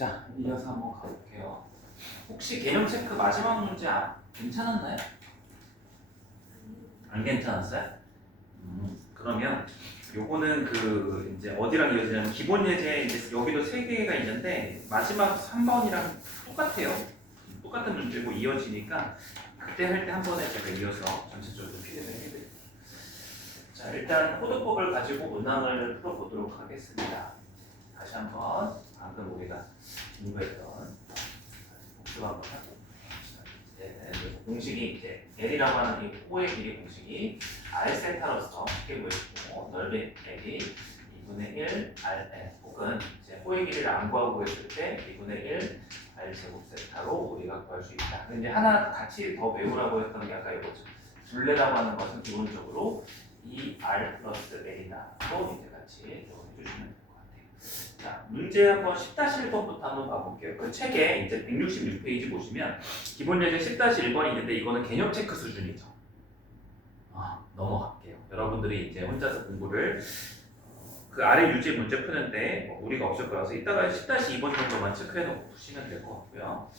자, 이어서 한번 가볼게요. 혹시 개념 체크 마지막 문제 괜찮았나요? 안 괜찮았어요? 그러면 요거는 그 이제 어디랑 이어지냐면 기본 예제 이제 여기도 세 개가 있는데 마지막 3번이랑 똑같아요. 똑같은 문제고 이어지니까 그때 할 때 한 번에 제가 이어서 전체적으로 피드백 해드릴게요. 자, 일단 코드법을 가지고 문항을 풀어보도록 하겠습니다. 다시 한번 방금 우리가 공부했던 복습 한번 하고 공식이 이제 L이라고 하는 이 호의 길이 공식이 R 세타로서 쉽게 보여주고 넓이 L이 2분의 1 RL 혹은 이제 호의 길이를 안 구하고 있을 때 2분의 1 R 제곱 세타로 우리가 구할 수 있다. 근데 이제 하나 같이 더 외우라고 했던 게 아까 이거죠. 둘레라고 하는 것은 기본적으로 이 R 플러스 L이나로 이제 같이 좀 해주시면 돼요. 자, 문제 한번 10-1번부터 한번 봐볼게요. 그 책에 이제 166페이지 보시면 기본 예제 10-1번이 있는데 이거는 개념 체크 수준이죠. 넘어갈게요. 여러분들이 이제 혼자서 공부를 그 아래 유지 문제 푸는데 뭐 우리가 없을 거라서 이따가 10-2번 정도만 체크해놓고 푸시면 될 것 같고요.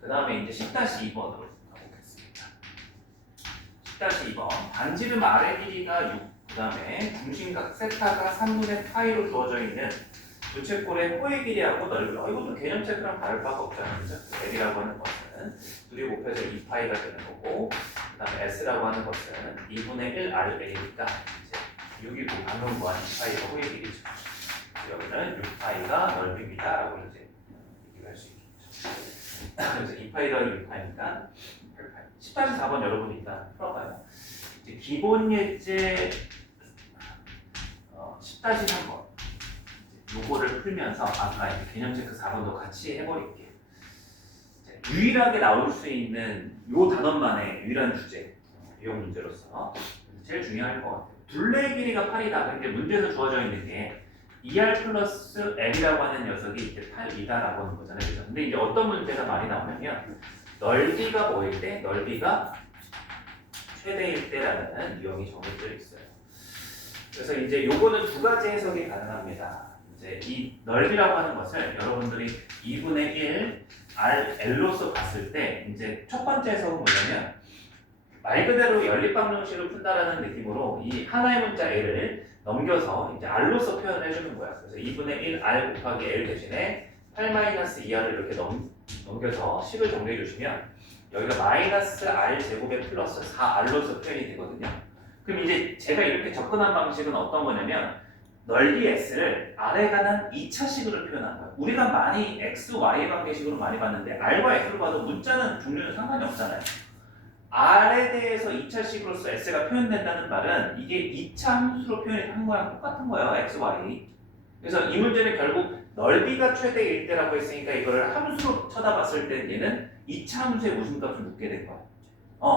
그 다음에 이제 10-2번으로 가보겠습니다. 10-2번 반지름 아래 길이가 6, 그 다음에 중심각 세타가 3분의 파이로 주어져 있는 부채꼴의 호의 길이하고 넓이, 이것도 개념 체크랑 다를 바가 없잖아요. 그죠? L이라고 하는 것은 둘이 곱해서 2파이가 되는 거고, 그 다음에 S라고 하는 것은 2분의 1 RL이니까 이제 6이고 방금 구한 2파이가 호의 길이죠. 여기는 6파이가 넓이입니다. 라고 이제 얘기할 수 있겠죠. 그래서 2파이가 6파이니까 8파이. 10-4번 여러분이 일단 풀어봐요. 이제 기본 예제 10-3번. 요거를 풀면서 아까 이제 개념 체크 4번도 같이 해버릴게요. 유일하게 나올 수 있는 요 단원만의 유일한 주제, 유형 문제로서 제일 중요할 것 같아요. 둘레의 길이가 8이다. 근데 문제에서 주어져 있는 게 2R 플러스 L이라고 하는 녀석이 이제 8이다라고 하는 거잖아요. 그래서 근데 이제 어떤 문제가 많이 나오냐면 넓이가 뭐일 때, 넓이가 최대일 때라는 유형이 정해져 있어요. 그래서 이제 요거는 두 가지 해석이 가능합니다. 이제 이 넓이라고 하는 것을 여러분들이 2분의 1 RL로서 봤을 때 이제 첫 번째 해석은 뭐냐면 말 그대로 연립방정식을 푼다라는 느낌으로 이 하나의 문자 L을 넘겨서 이제 R로서 표현을 해주는 거야. 그래서 2분의 1 R 곱하기 L 대신에 8-2R을 이렇게 넘겨서 식을 정리해 주시면 여기가 마이너스 R 제곱에 플러스 4R로서 표현이 되거든요. 그럼 이제 제가 이렇게 접근한 방식은 어떤 거냐면 넓이 x를 r에 관한 2차식으로 표현한 거예요. 우리가 많이 x, y 관계식으로 많이 봤는데 r과 x로 봐도 문자는 종류는 상관이 없잖아요. r에 대해서 2차식으로서 s가 표현된다는 말은 이게 2차 함수로 표현한 거랑 똑같은 거예요. x, y. 그래서 이 문제는 결국 넓이가 최대일 때라고 했으니까 이거를 함수로 쳐다봤을 때 얘는 2차 함수의 무슨 값을 묻게 된 거예요.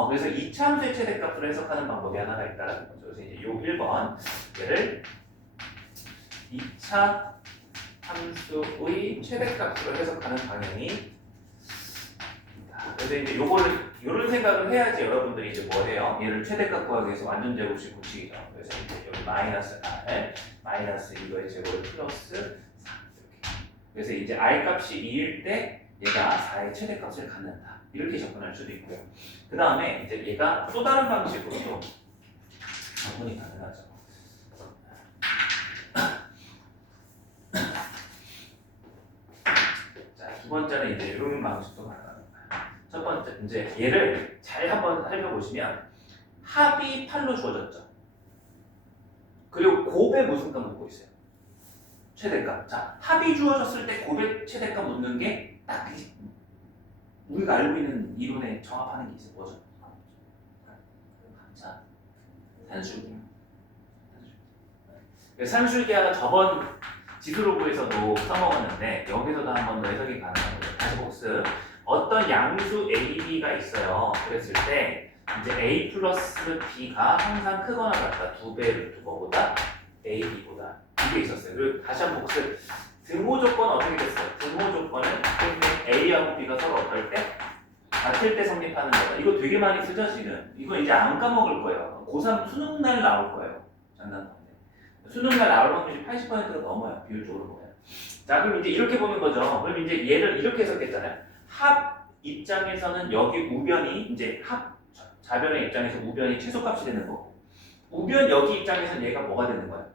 그래서 2차 함수의 최대값으로 해석하는 방법이 하나가 있다는 거죠. 그래서 이제 요 1번 얘를 2차 함수의 최대값으로 해석하는 방향이 그래서 이제 요거를 이런 생각을 해야지 여러분들이 이제 뭐 해요? 얘를 최대값 구하기 위해서 완전 제곱식 공식이죠. 그래서 이제 여기 마이너스 R 마이너스 이거의 제곱을 플러스 4 이렇게. 그래서 이제 R 값이 2일 때 얘가 4의 최대값을 갖는다. 이렇게 접근할 수도 있고요. 그 다음에 이제 얘가 또 다른 방식으로도 접근이 가능하죠. 두 번째는 이제 이런 방식도 가능합니다. 첫 번째, 이제 얘를 잘 한번 살펴보시면 합이 8로 주어졌죠. 그리고 곱에 무슨 값 묻고 있어요? 최대값. 자, 합이 주어졌을 때 곱에 최대값 묻는 게 딱 우리가 알고 있는 이론에 정합하는 게 있어요. 뭐죠? 자, 산술기하. 산술기하가 저번 지수로그에서도 써먹었는데 여기서도 한 번 더 해석이 가능한 거예요. 다시 복습. 어떤 양수 A, B가 있어요. 그랬을 때 이제 A 플러스 B가 항상 크거나 같다. 2배를 두거보다 A, B보다 이게 있었어요. 그리고 다시 한 번 복습. 등호 조건 어떻게 됐어요? 등호 조건은 A하고 B가 서로 어떨 때? 같을 때 성립하는 거다. 이거 되게 많이 쓰죠 지금. 이거 이제 안 까먹을 거예요. 고3 수능날 나올 거예요. 장난감. 수능날 나올 확률이 80%가 넘어요. 비율적으로 보면. 자, 그럼 이제 이렇게 보는 거죠. 그럼 이제 얘를 이렇게 해석했잖아요. 합 입장에서는 여기 우변이 이제 합 자변의 입장에서 우변이 최소값이 되는 거고, 우변 여기 입장에서는 얘가 뭐가 되는 거야?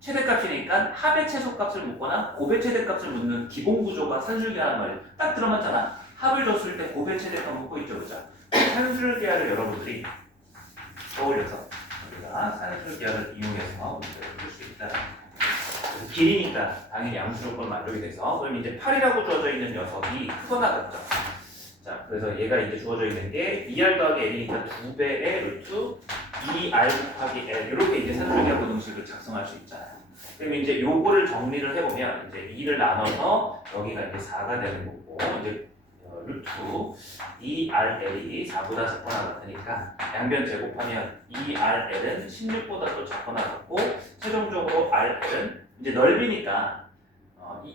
최대값이니까 합의 최소값을 묻거나 곱의 최대값을 묻는 기본 구조가 산술계라는 말이에요. 딱 들어맞잖아. 합을 줬을 때 곱의 최대값 묻고 있죠, 그죠? 산술계를 여러분들이 떠올려서 우리가 산술계를 이용해서 문제를 풀 수 있다. 길이니까 당연히 양수조건을 만들게 돼서, 그럼 이제 8이라고 주어져 있는 녀석이 크거나 같죠. 자, 그래서 얘가 이제 주어져 있는 게 2r 더하기 l이니까 2배의 루트 2r 곱하기 l, 이렇게 이제 산술계 분홍식을 작성할 수 있잖아요. 그럼 이제 요거를 정리를 해보면 이제 2를 나눠서 여기가 이제 4가 되는 거고, 이제 루트 2rl이 4보다 작거나 같으니까 양변 제곱하면 2rl은 16보다 또 작거나 같고, 최종적으로 rl은 이제 넓이니까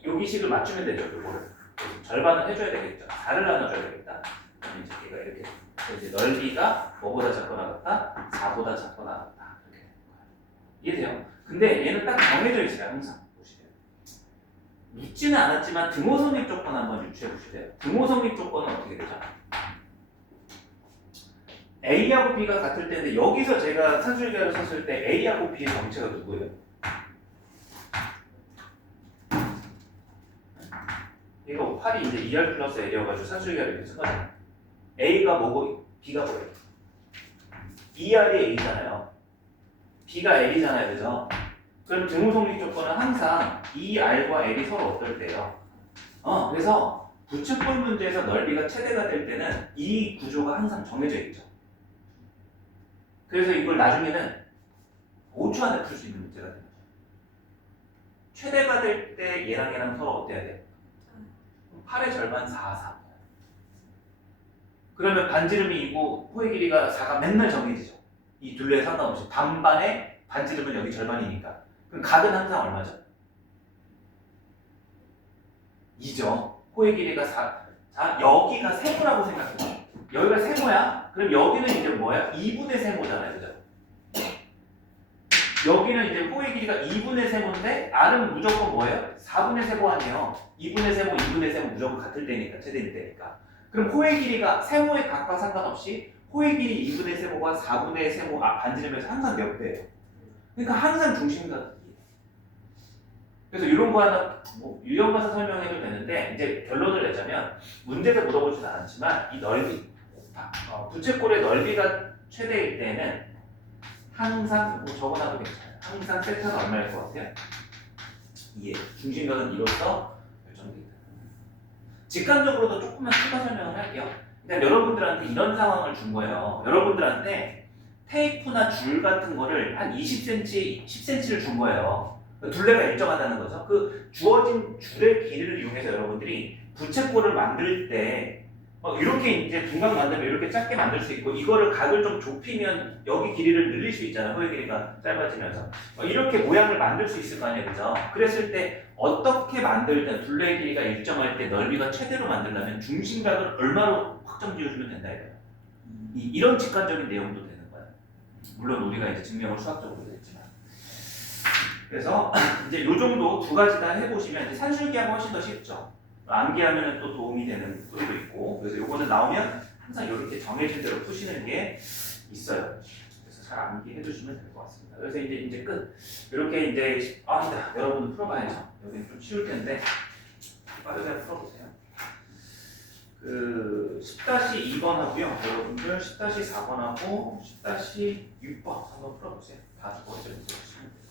여기 식을 맞추면 되죠. 요거를 절반을 해줘야 되겠죠. 4를 나눠줘야 되겠다. 그럼 이제 얘가 이렇게 이제 넓이가 뭐보다 작거나 같다? 4보다 작거나 같다. 이렇게 되는 거예요. 이해돼요? 근데 얘는 딱 정해져 있어요. 항상 보시면 묻지는 않았지만 등호 성립 조건 한번 유추해 보실래요? 등호 성립 조건은 어떻게 되죠? A하고 B가 같을 때인데, 여기서 제가 산술계를 썼을 때 A하고 B의 정체가 누구예요? 얘가 8이 이제 2r 플러스 l이어가지고 산술계를 이렇게 쓴 거잖아요. A가 뭐고 B가 뭐예요? 2r이 A잖아요. B가 L이잖아요, 그죠? 그럼 등호 성립 조건은 항상 2r과 L이 서로 어떨 때요? 그래서 부채꼴 문제에서 넓이가 최대가 될 때는 이 구조가 항상 정해져 있죠. 그래서 이걸 나중에는 5초 안에 풀 수 있는 문제가 됩니다. 최대가 될 때 얘랑 서로 어때야 돼? 8의 절반 4, 4. 그러면 반지름이 2고 호의 길이가 4가 맨날 정해지죠. 이 둘레에 상관없이 반반에 반지름은 여기 절반이니까. 그럼 각은 항상 얼마죠? 2죠. 호의 길이가 4. 자, 여기가 세모라고 생각해요. 여기가 세모야? 그럼 여기는 이제 뭐야? 2분의 세모잖아요. 그죠? 여기는 이제 호의 길이가 2분의 세모인데 r은 무조건 뭐예요? 4분의 세모 아니에요. 2분의 세모, 2분의 세모 무조건 같을 때니까, 최대일 때니까. 그럼 호의 길이가 세모의 각과 상관없이 호의 길이 2분의 세모가 4분의 세모 반지름에서 항상 몇 배예요? 그러니까 항상 중심각. 그래서 이런 거 하나 뭐 유형 가서 설명해도 되는데, 이제 결론을 내자면 문제에서 물어보지는 않았지만 이 넓이, 부채꼴의 넓이가 최대일 때는 항상 뭐 적어놔도 괜찮아요. 항상 세타가 얼마일 것 같아요? 2에 중심각은 2로서 결정돼 있다. 직관적으로도 조금만 추가 설명을 할게요. 그러니까 여러분들한테 이런 상황을 준 거예요. 여러분들한테 테이프나 줄 같은 거를 한 20cm, 10cm를 준 거예요. 둘레가 일정하다는 거죠. 그 주어진 줄의 길이를 이용해서 여러분들이 부채꼴을 만들 때 이렇게 이제 둔각 만들면 이렇게 작게 만들 수 있고, 이거를 각을 좀 좁히면 여기 길이를 늘릴 수 있잖아요. 호의 길이가 짧아지면서 이렇게 모양을 만들 수 있을 거 아니에요, 그죠? 그랬을 때 어떻게 만들든 둘레의 길이가 일정할 때 넓이가 최대로 만들려면 중심각을 얼마로 확정 지어주면 된다 이거예요. 이런 직관적인 내용도 되는 거예요. 물론 우리가 이제 증명을 수학적으로 했지만. 그래서 이제 요 정도 두 가지 다 해보시면 이제 산술기하고 훨씬 더 쉽죠. 암기하면 또 도움이 되는 소리도 있고, 그래서 요거는 나오면 항상 이렇게 정해진 대로 푸시는 게 있어요. 그래서 잘 암기해 주시면 될 것 같습니다. 그래서 이제 끝. 이렇게 이제 아니다. 여러분은 풀어봐야죠. 여기는 좀 쉬울 텐데 빠르게 풀어보세요. 그 10-2번 하고요. 여러분들 10-4번하고 10-6번 한번 풀어보세요. 다 두 번째 문제 보시면 돼요.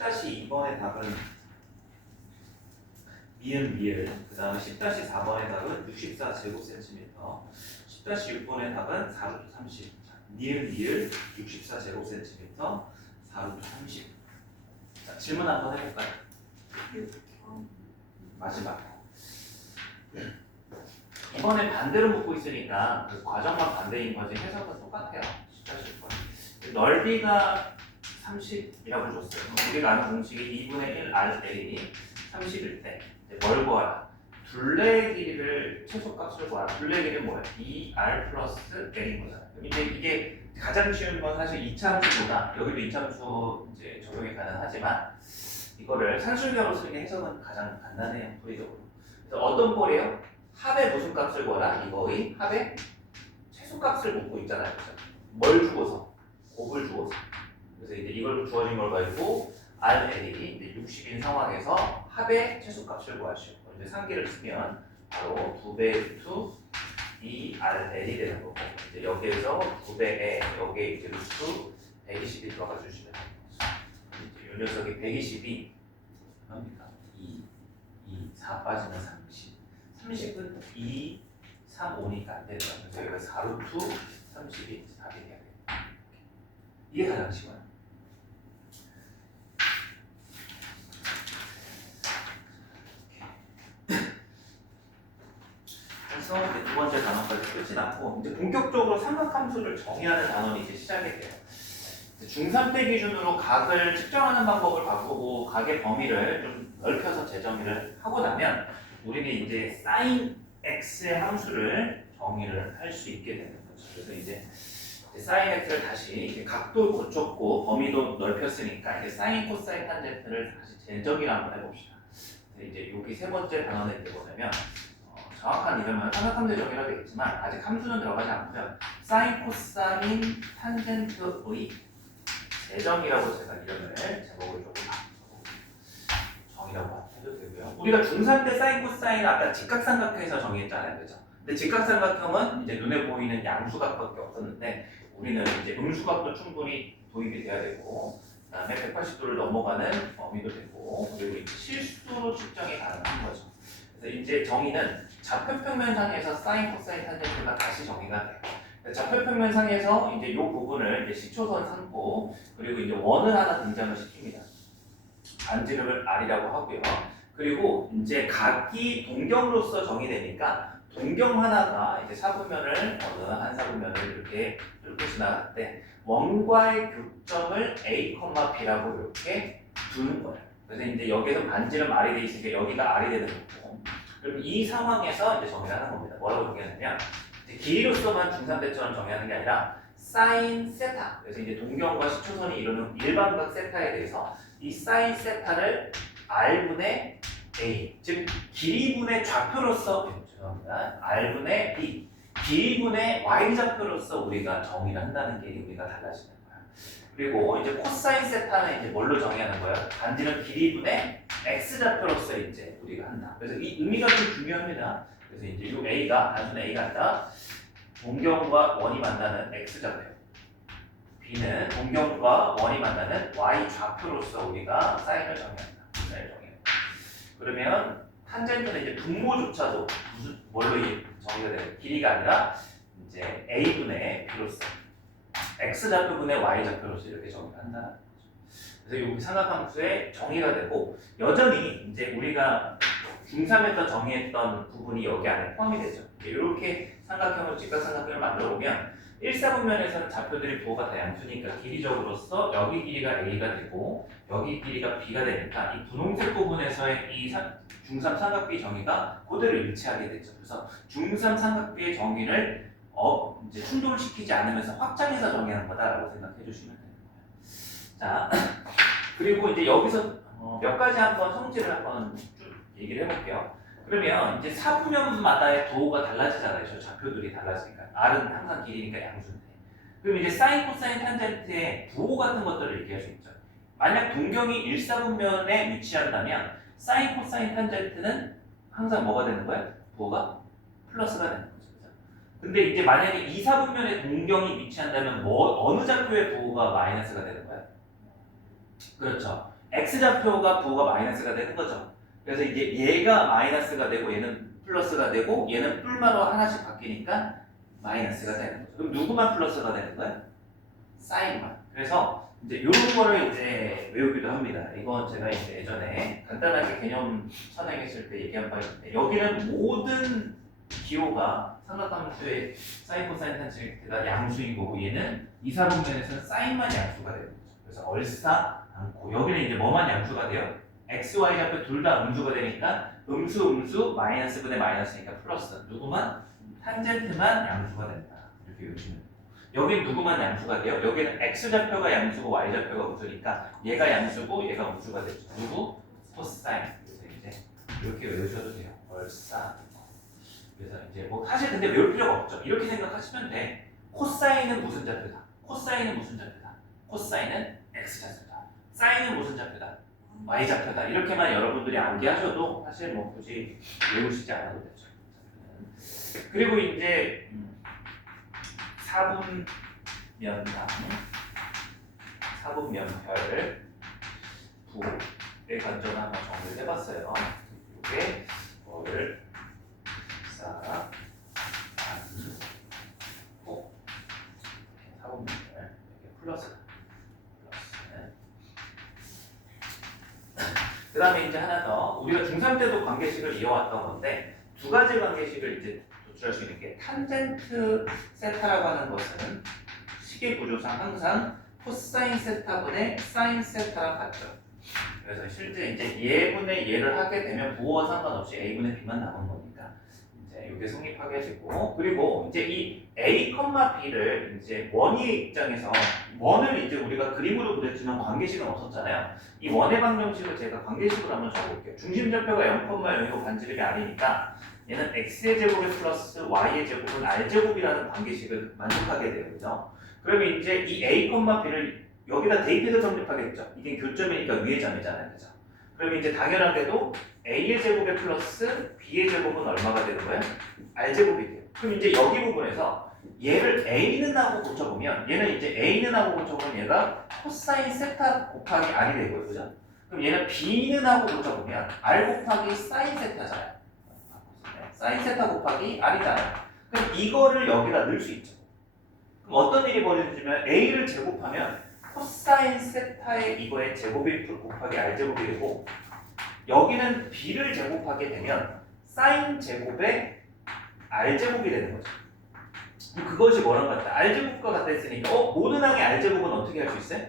10-2번의 답은 미은, 그 다음에 10-4번의 답은 64제곱cm, 10-6번의 답은 4루트 30. 미은 64제곱cm, 4루트 30. 자, 질문 한번 해볼까요? 마지막. 이번에 반대로 묻고 있으니까 그 과정만 반대인 거지 해석은 똑같아요. 10-6번. 넓이가 30이라고 줬어요. 우리가 아는 공식이 2분의 1 R이 30일 때 뭘 구하라? 둘레 길이를 최소값을 구하라. 둘레 길이는 뭐야? 2R 플러스 L인 거잖아요. 근데 이게 가장 쉬운 건 사실 2차 함수보다 여기도 2차 함수 이제 적용이 가능하지만 이거를 산술계로 쓰는 게 해석은 가장 간단해요. 도리적으로. 그래서 어떤 꼴이에요? 합의 무슨 값을 구하라? 이거의 합의 최소값을 묻고 있잖아요. 그렇죠? 뭘 주고서? 곱을 주고서. 그래서 이제 이걸 주어진 걸 가지고 RL이 60인 상황에서 합의 최소값을 구하시오. 이제 상기를 쓰면 바로 2배 루트 2RL이 되는 거고 이제 여기에서 9배에 여기에 이제 루트 120이 들어가 주시면 됩니다. 이 녀석이 120이 합니까? 4 빠지면 30. 30은 2, 3, 5니까 안 되는 거예요. 그래서 여기가 4루트 30이 답이 돼야 돼요. 이게 가장 쉬워요. 그래서 이제 두 번째 단원까지 끝이 났고 이제 본격적으로 삼각함수를 정의하는 단원이 이제 시작이 돼요. 중3 때 기준으로 각을 측정하는 방법을 바꾸고 각의 범위를 좀 넓혀서 재정의를 하고 나면 우리는 이제 sin x의 함수를 정의를 할 수 있게 되는 거죠. 그래서 이제 sin x를 다시 이제 각도 고쳤고 범위도 넓혔으니까 이제 sin, 코사인, 탄젠트를 다시 재정의를 한번 해봅시다. 이제 여기 세 번째 단원에 이제 뭐냐면 정확한 이름은 삼각함수 정의라 되겠지만 아직 함수는 들어가지 않고요. sin, 코사인, 탄젠트의 재정이라고 제가 이름을 제목을 조금 정의라고 해도 되고요. 우리가 중3 때 사인 코사인 아까 직각삼각형에서 정의했잖아요, 그렇죠? 근데 직각삼각형은 이제 눈에 보이는 양수각밖에 없었는데 우리는 이제 음수각도 충분히 도입이 돼야 되고 그다음에 180도를 넘어가는 범위도 되고 그리고 이제 실수로 측정이 가능한 거죠. 그래서 이제 정의는 좌표평면상에서 사인, 코사인, 탄젠트가 다시 정의가 돼요. 좌표평면상에서 이제 이 부분을 이제 시초선 삼고 그리고 이제 원을 하나 등장을 시킵니다. 반지름을 R이라고 하고요. 그리고 이제 각이 동경으로서 정의되니까 동경 하나가 이제 사분면을 어느 한 사분면을 이렇게 뚫고 지나갈 때 원과의 교점을 A, B라고 이렇게 두는 거예요. 그래서 이제 여기서 반지름 R이 돼 있으니까 여기가 R이 되는 거고. 그럼 이 상황에서 이제 정의하는 겁니다. 뭐라고 정의하냐면 길이로서만 중3 때처럼 정의하는 게 아니라 사인 세타. 그래서 이제 동경과 시초선이 이루는 일반각 세타에 대해서 이 사인 세타를 R분의 A, 즉 길이분의 좌표로서 죄송합니다. R분의 B, 길이분의 Y좌표로서 우리가 정의를 한다는 게 의미가 달라지는 거예요. 그리고 이제 코사인 세타는 이제 뭘로 정의하는 거예요? 반지름 길이분의 X좌표로서 이제 우리가 한다. 그래서 이 의미가 좀 중요합니다. 그래서 이제 이 A가 단순 A가 아니라 동경과 원이 만나는 X좌표, B는 동경과 원이 만나는 Y좌표로서 우리가 사인을 정의한다. 사인을 정의한다. 그러면 탄젠트는 이제 분모조차도 무슨 뭘로 정의가 되는 길이가 아니라 이제 A분의 B로서 X좌표분의 Y좌표로서 이렇게 정의를 한다는 거죠. 그래서 여기 삼각함수의 정의가 되고 여전히 이제 우리가 중3에서 정의했던 부분이 여기 안에 포함이 되죠. 이렇게 삼각형을 직각삼각형을 만들어 보면 1사분면에서는 좌표들이 부호가 다 양수니까 길이적으로서 여기 길이가 A가 되고 여기 길이가 B가 되니까 이 분홍색 부분에서의 이 중3 삼각비 정의가 그대로 일치하게 되죠. 그래서 중3 삼각비의 정의를 이제 충돌시키지 않으면서 확장해서 정의하는 거다라고 생각해 주시면 되는 거예요. 자, 그리고 이제 여기서 몇 가지 한번 성질을 한번 쭉 얘기를 해볼게요. 그러면 이제 사분면마다의 부호가 달라지잖아요. 저 좌표들이 달라지니까. R은 항상 길이니까 양수인데. 그럼 이제 사인, 코사인, 탄젠트의 부호 같은 것들을 얘기할 수 있죠. 만약 동경이 1사분면에 위치한다면 사인, 코사인, 탄젠트는 항상 뭐가 되는 거야? 부호가 플러스가 되는 거죠. 근데 이제 만약에 2사분면에 동경이 위치한다면 어느 좌표의 부호가 마이너스가 되는 거야? 그렇죠. x좌표가 부호가 마이너스가 되는 거죠. 그래서 이제 얘가 마이너스가 되고 얘는 플러스가 되고 얘는 뿔마로 하나씩 바뀌니까 마이너스가 되는 거죠. 그럼 누구만 플러스가 되는 거예요? 사인만. 그래서 이제 이런 거를 이제 외우기도 합니다. 이건 제가 이제 예전에 간단하게 개념 선행했을 때 얘기한 바 있는데 여기는 모든 기호가 삼각함수의 사인, 코사인, 탄젠트가 양수인 거고 얘는 이사분면에서는 사인만 양수가 되는 거죠. 그래서 얼싸 않고 여기는 이제 뭐만 양수가 돼요? x, y 좌표 둘 다 음수가 되니까 음수 마이너스 분의 마이너스니까 플러스 누구만? 탄젠트만 양수가 된다. 이렇게 외우시면 돼요. 여기 누구만 양수가 돼요? 여기는 x좌표가 양수고 y좌표가 음수니까 얘가 양수고 얘가 음수가 되죠. 누구? 코사인. 그래서 이제 이렇게 외우셔도 돼요. 얼싸. 그래서 이제 뭐 사실 근데 외울 필요가 없죠. 이렇게 생각하시면 돼. 코사인은 무슨 좌표다? 코사인은 무슨 좌표다? 코사인은 x좌표다. 사인은 무슨 좌표다? y좌표다. 이렇게만 여러분들이 암기하셔도 사실 뭐 굳이 외우시지 않아도 되죠. 그리고 이제 4분면당 4분면별 부의 관점 한번 정리를 해봤어요. 이게 뭐를 사 4분면별 이게 플러스는 그 다음에 이제 하나 더 우리가 중3 때도 관계식을 이어왔던 건데 두 가지 관계식을 이제 도출할 수 있는 게 탄젠트 세타라고 하는 것은 식의 구조상 항상 코사인 세타분의 사인 세타랑 같죠. 그래서 실제 이제 얘분의 얘를 하게 되면 부호와 상관없이 a분의 b만 남은 거니까 이제 이게 성립하게 되고 그리고 이제 이 a, b를 이제 원의 입장에서 원을 이제 우리가 그림으로 그렸지만 관계식은 없었잖아요. 이 원의 방정식을 제가 관계식으로 한번 적어볼게요. 중심좌표가 0,0이고 반지름이 r이니까 얘는 x의 제곱에 플러스 y의 제곱은 r제곱이라는 관계식을 만족하게 돼요. 그죠? 그러면 이제 이 a, b를 여기다 대입해서 성립하겠죠. 이게 교점이니까 위의 점이잖아요. 그죠? 그러면 이제 당연하게도 a의 제곱에 플러스 b의 제곱은 얼마가 되는 거예요? r제곱이 돼요. 그럼 이제 여기 부분에서 얘를 a는 하고 고쳐보면 얘는 이제 a는 하고 고쳐보면 얘가 코사인 세타 곱하기 r이 되고요. 그죠? 그럼 얘는 b는 하고 고쳐보면 r 곱하기 사인 세타잖아요. 사인 세타 곱하기 r이잖아요. 그럼 이거를 여기다 넣을 수 있죠. 그럼 어떤 일이 벌어지냐면 a를 제곱하면 코사인 세타의 이거의 제곱이 곱하기 r제곱이 되고 여기는 b를 제곱하게 되면 사인 제곱의 r제곱이 되는 거죠. 그것이 뭐랑 같다? r제곱과 같다 했으니까 모든 항의 r제곱은 어떻게 할 수 있어요?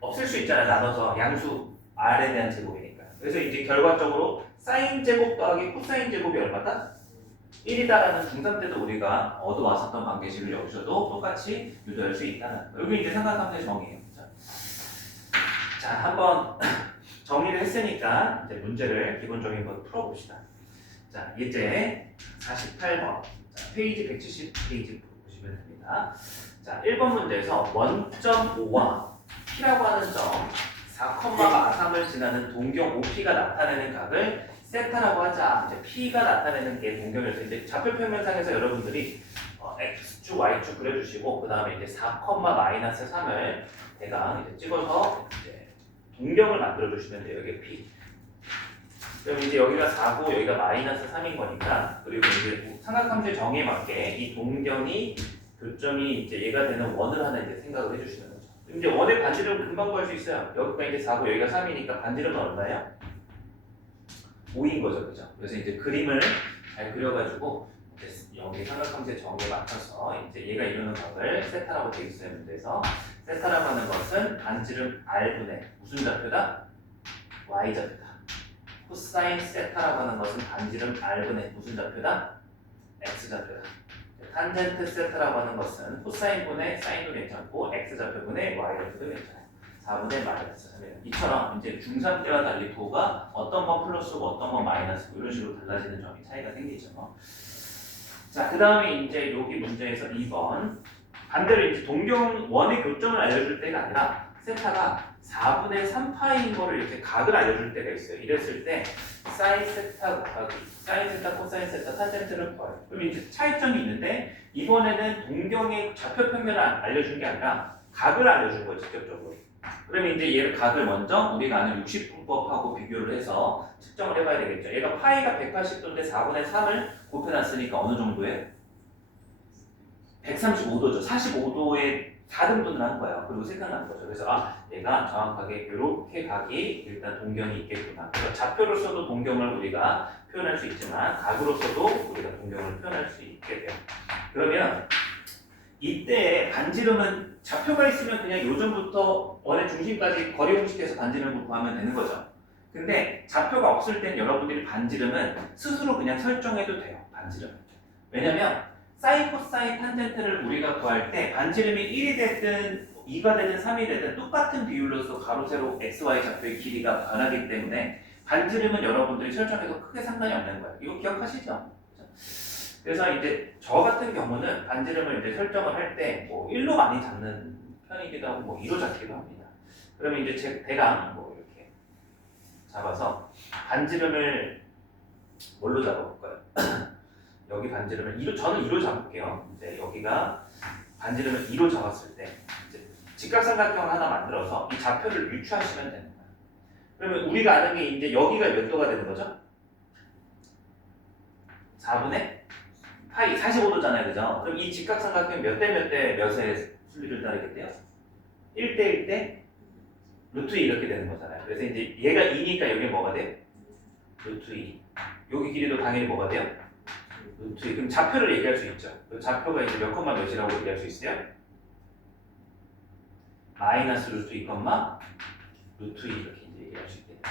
없앨 수 있잖아요. 나눠서 양수 r에 대한 제곱이니까. 그래서 이제 결과적으로 사인 제곱 더하기 코사인 제곱이 얼마다? 1이다라는 중3 때도 우리가 얻어왔었던 관계식을 여기서도 똑같이 유도할 수 있다는 거. 여기 이제 삼각함수의 정의예요. 자, 한번 정리를 했으니까 이제 문제를 기본적인 걸 풀어봅시다. 자, 이제 48번. 자, 페이지 170페이지 보시면 됩니다. 자, 1번 문제에서 원점 O와 P라고 하는 점 4,3을 지나는 동경 OP가 나타내는 각을 세타라고 하자. 이제 P가 나타내는 게 동경이어서 이제 좌표 평면상에서 여러분들이 X축, Y축 그려주시고 그 다음에 이제 4,-3을 대강 이제 찍어서 이제 동경을 만들어 주시면 돼요. 여기 P. 그럼 이제 여기가 4고 여기가 마이너스 3인 거니까 그리고 이제 삼각함수의 정의에 맞게 이 동경이 교점이 이제 얘가 되는 원을 하나 이제 생각을 해주시는 거죠. 이제 원의 반지름은 금방 구할 수 있어요. 여기가 이제 4고 여기가 3이니까 반지름은 얼마예요? 5인 거죠, 그죠? 그래서 이제 그림을 잘 그려가지고 여기 삼각함수의 정의에 맞춰서 이제 얘가 이루는 각을 세타라고 되어 있어요. 문제에서 세타라고 하는 것은 반지름 r분의 무슨 좌표다? y좌표다. 코사인 세타라고 하는 것은 반지름 r분의 무슨 좌표다? x좌표다. 탄젠트 세타라고 하는 것은 코사인분의 사인도 괜찮고 x좌표분의 y좌표도 괜찮아요. 4분의 마이너스 3이에요. 이처럼 이제 중3 때와 달리 부호가 어떤 건 플러스고 어떤 건 마이너스고 이런 식으로 달라지는 점이 차이가 생기죠. 자, 그 다음에 이제 여기 문제에서 2번 반대로 이제 동경 원의 교점을 알려줄 때가 아니라 세타가 4분의 3파인 거를 이렇게 각을 알려줄 때가 있어요. 이랬을 때 사인 세타 곱하기 사인 세타, 코사인 세타, 탄젠트를 구해요. 그럼 이제 차이점이 있는데 이번에는 동경의 좌표 평면을 알려준 게 아니라 각을 알려준 거예요. 직접적으로. 그러면 이제 얘를 각을 먼저 우리가 아는 60분법하고 비교를 해서 측정을 해봐야 되겠죠. 얘가 파이가 180도인데 4분의 3을 곱해놨으니까 어느 정도예요? 135도죠. 45도에 4등분을 한 거예요. 그리고 생각난 거죠. 그래서 얘가 정확하게 이렇게 각이 일단 동경이 있겠구나. 그래서 좌표로서도 동경을 우리가 표현할 수 있지만 각으로서도 우리가 동경을 표현할 수 있게 돼요. 그러면 이때 반지름은 좌표가 있으면 그냥 요점부터 원의 중심까지 거리 공식에서 반지름을 구하면 되는 거죠. 근데 좌표가 없을 땐 여러분들이 반지름은 스스로 그냥 설정해도 돼요. 반지름. 왜냐면 사인, 코사인, 탄젠트를 우리가 구할 때 반지름이 1이 됐든 2가 되든 3이 되든 똑같은 비율로서 가로, 세로, x, y 좌표의 길이가 변하기 때문에 반지름은 여러분들이 설정해도 크게 상관이 없는 거예요. 이거 기억하시죠? 그래서 이제 저 같은 경우는 반지름을 이제 설정을 할 때 뭐 1로 많이 잡는 편이기도 하고 뭐 2로 잡기도 합니다. 그러면 이제 제 대강 뭐 이렇게 잡아서 반지름을 뭘로 잡아볼까요? 여기 반지름을 2로, 저는 2로 잡을게요. 이제 여기가 반지름을 2로 잡았을 때 이제 직각삼각형을 하나 만들어서 이 좌표를 유추하시면 되는 거예요. 그러면 우리가 아는 게 이제 여기가 몇 도가 되는 거죠? 4분의 파이 45도잖아요. 그죠? 그럼 이 직각삼각형 몇 대 몇 대 몇의 순리를 따르겠대요? 1대 1대 루트 2 이렇게 되는 거잖아요. 그래서 이제 얘가 2니까 여기 뭐가 돼요? 루트 2. 여기 길이도 당연히 뭐가 돼요? 루트 2. 그럼 좌표를 얘기할 수 있죠. 좌표가 이제 몇 콤마 몇이라고 얘기할 수 있어요? 마이너스 루트 2 콤마 루트 2 이렇게 이제 얘기할 수 있겠네요.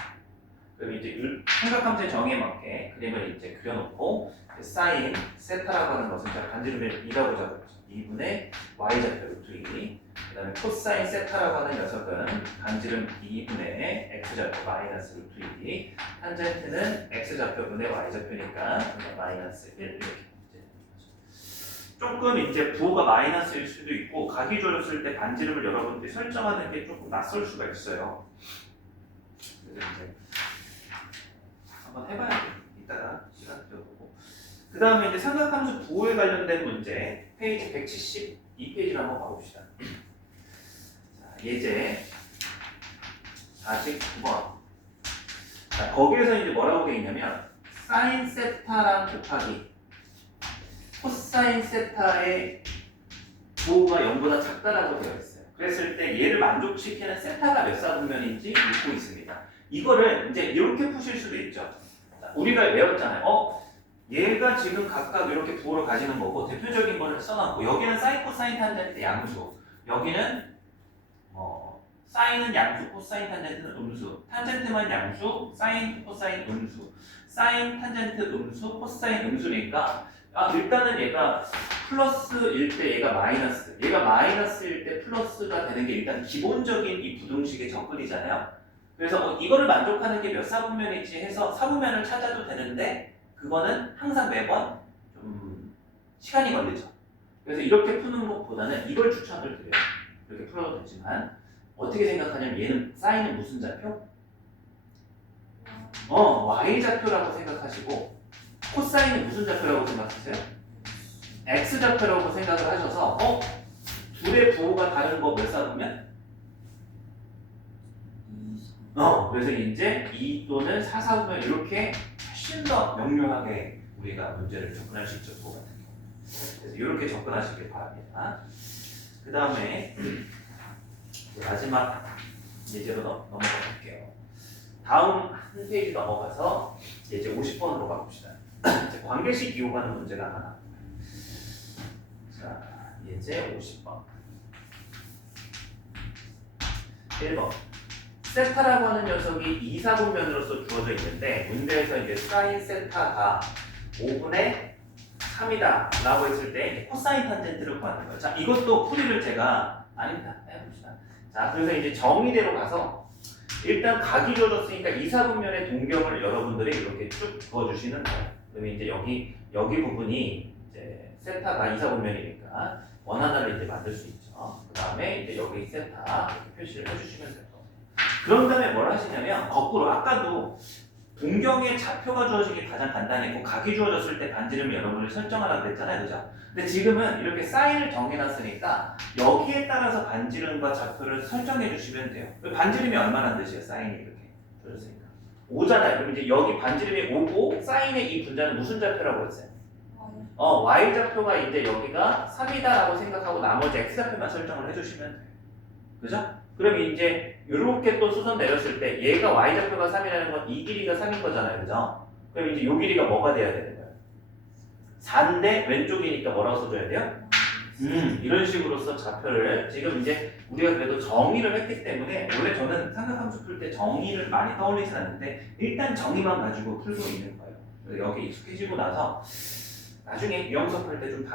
그럼 이제 삼각함수의 정의에 맞게 그림을 이제 그려놓고 사인 세타라고 하는 것은 제가 반지름을 2라고 잡았죠. 2분의 y좌표 루트 2. 그 다음에 코사인 세타라고 하는 녀석은 반지름 2분의 x좌표 마이너스 루트 2. 탄젠트는 x좌표분의 y좌표니까 마이너스 1 이렇게 조금 이제 부호가 마이너스일 수도 있고 각이 줄었을 때 반지름을 여러분들이 설정하는 게 조금 낯설 수가 있어요. 그래서 이제 한번 해봐야 돼요. 이따가 시간 들어보고. 그 다음에 이제 삼각함수 부호에 관련된 문제 페이지 172페이지를 한번 가봅시다. 자, 예제 49번. 자, 거기에서 이제 뭐라고 되어 있냐면 사인 세타랑 곱하기 코사인 세타의 부호가 0보다 작다라고 되어 있어요. 그랬을 때 얘를 만족시키는 세타가 몇 사분면인지 묻고 있습니다. 이거를 이제 이렇게 푸실 수도 있죠. 우리가 외웠잖아요. 얘가 지금 각각 이렇게 부호를 가지는 거고 대표적인 거를 써놨고 여기는 사인, 코사인, 탄젠트 양수, 여기는 사인은 양수, 코사인, 탄젠트는 음수, 탄젠트만 양수, 사인, 코사인, 음수, 사인, 탄젠트, 음수, 코사인, 음수니까 일단은 얘가 플러스일 때 얘가 마이너스, 얘가 마이너스일 때 플러스가 되는 게 일단 기본적인 이 부등식의 접근이잖아요. 그래서 이거를 만족하는 게 몇 사분면인지 해서 사분면을 찾아도 되는데 그거는 항상 매번 좀 시간이 걸리죠. 그래서 이렇게 푸는 것보다는 이걸 추천을 드려요. 이렇게 풀어도 되지만 어떻게 생각하냐면 얘는 사인은 무슨 좌표? y좌표라고 생각하시고 코사인은 무슨 좌표라고 생각하세요? x좌표라고 생각을 하셔서 둘의 부호가 다른 거 몇 사분면? 그래서 이제 2 또는 4, 4분면 이렇게 훨씬 더 명료하게 우리가 문제를 접근할 수 있죠. 부호 같은 경우. 그래서 이렇게 접근하시길 바랍니다. 그 다음에 마지막 예제로 넘어가 볼게요. 다음 한 페이지 넘어가서 예제 50번으로 가봅시다. 관계식 이용하는 문제가 하나. 자, 예제 50번. 1번. 세타라고 하는 녀석이 2사분면으로서 주어져 있는데 문제에서 이제 사인 세타가 5분의 3이다 라고 했을 때 코사인 탄젠트를 구하는 거예요. 자, 이것도 풀이를 제가 아닙니다. 해봅시다. 자, 그래서 이제 정의대로 가서 일단 각이 주어졌으니까 2사분면의 동경을 여러분들이 이렇게 쭉 그어주시는 거예요. 그러면 이제 여기 부분이 이제 세타가 2사분면이니까 원 하나를 이제 만들 수 있죠. 그 다음에 이제 여기 세타 이렇게 표시를 해주시면 돼요. 그런 다음에 뭘 하시냐면 거꾸로 아까도 동경에 좌표가 주어지기 가장 간단했고 각이 주어졌을 때 반지름을 여러분이 설정하라고 그랬잖아요. 그죠? 근데 지금은 이렇게 사인을 정해놨으니까 여기에 따라서 반지름과 좌표를 설정해 주시면 돼요. 반지름이 얼마나 뜻이에요? 사인이 이렇게 주어졌으니까 5잖아요. 그럼 이제 여기 반지름이 5고 사인의 이 분자는 무슨 좌표라고 했어요? y좌표가 이제 여기가 3이다라고 생각하고 나머지 x좌표만 설정을 해주시면 돼요. 그죠? 그럼 이제 이렇게 또 수선 내렸을 때 얘가 y좌표가 3이라는 건 이 길이가 3인 거잖아요. 그죠? 그럼 이제 이 길이가 뭐가 돼야 되는 거예요? 4인데 왼쪽이니까 뭐라고 써줘야 돼요? 이런 식으로서 좌표를 지금 이제 우리가 그래도 정의를 했기 때문에 원래 저는 삼각함수 풀 때 정의를 많이 떠올리진 않는데 일단 정의만 가지고 풀고 있는 거예요. 그래서 여기 익숙해지고 나서 나중에 유형석 할 때 좀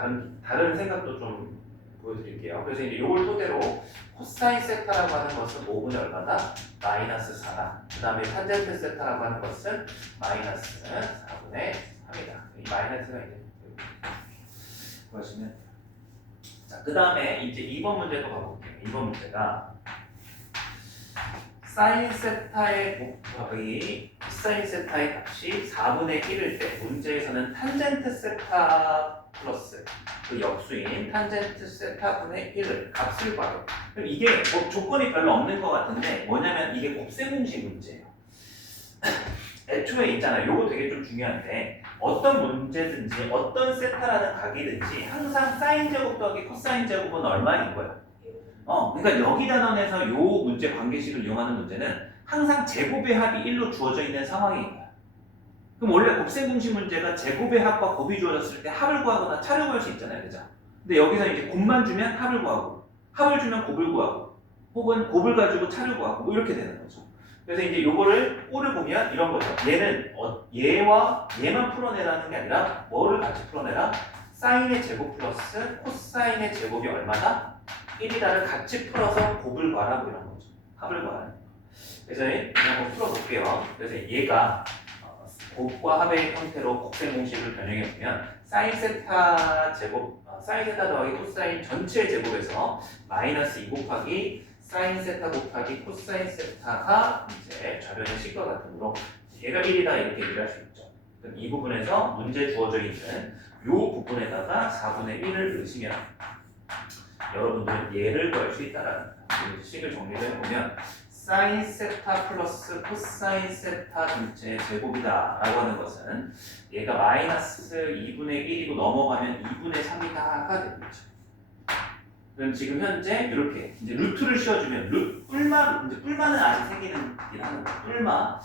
다른 생각도 좀 보여드릴게요. 그래서 이제 이걸 토대로 코사인 세타라고 하는 것은 5분의 얼마다? 마이너스 4다. 그 다음에 탄젠트 세타라고 하는 것은 마이너스 4분의 3이다. 이 마이너스가 이제 보시면 돼요. 자, 그 다음에 이제 2번 문제도 가볼게요. 2번 문제가 사인 세타의 곱하기 사인 세타의 값이 4분의 1일 때 문제에서는 탄젠트 세타 플러스 그 역수인 탄젠트 세타분의 1을 값을 구하래요. 그럼 이게 뭐 조건이 별로 없는 것 같은데 뭐냐면 이게 곱셈 공식 문제예요. 애초에 있잖아요. 요거 되게 좀 중요한데 어떤 문제든지 어떤 세타라는 각이든지 항상 사인 제곱 더하기 코사인 제곱은 얼마인 거예요? 그러니까 여기 단원에서 요 문제 관계식을 이용하는 문제는 항상 제곱의 합이 1로 주어져 있는 상황인 거야. 그럼 원래 곱셈 공식 문제가 제곱의 합과 곱이 주어졌을 때 합을 구하거나 차를 구할 수 있잖아요. 그죠? 근데 여기서 이제 곱만 주면 합을 구하고 합을 주면 곱을 구하고 혹은 곱을 가지고 차를 구하고 뭐 이렇게 되는 거죠. 그래서 이제 요거를 꼴을 보면 이런 거죠. 얘는 얘와 얘만 풀어내라는 게 아니라 뭐를 같이 풀어내라? 사인의 제곱 플러스 코사인의 제곱이 얼마다? 1이다를 같이 풀어서 곱을 구하라 뭐 이런 거죠. 합을 구하라는 거. 그래서 그냥 한번 풀어볼게요. 그래서 얘가 곱과 합의 형태로 곱셈 공식을 변형해 보면 사인 세타 제곱, 사인 세타 더하기 코사인 전체 제곱에서 마이너스 2 곱하기 사인 세타 곱하기 코사인 세타가 이제 좌변의 식과 같으므로 얘가 1이다 이렇게 얘기할 수 있죠. 그럼 이 부분에서 문제 주어져 있는 이 부분에다가 4분의 1을 넣으시면 여러분들은 얘를 구할 수 있다라는 식을 정리를 해보면 사인 세타 플러스 코사인 세타 전체의 제곱이다 라고 하는 것은 얘가 마이너스 2분의 1이고 넘어가면 2분의 3이다가 되는 거죠. 그럼 지금 현재 이렇게 이제 루트를 씌워주면 뿔만은 아직 생기는 일 하는 거예요. 뿔마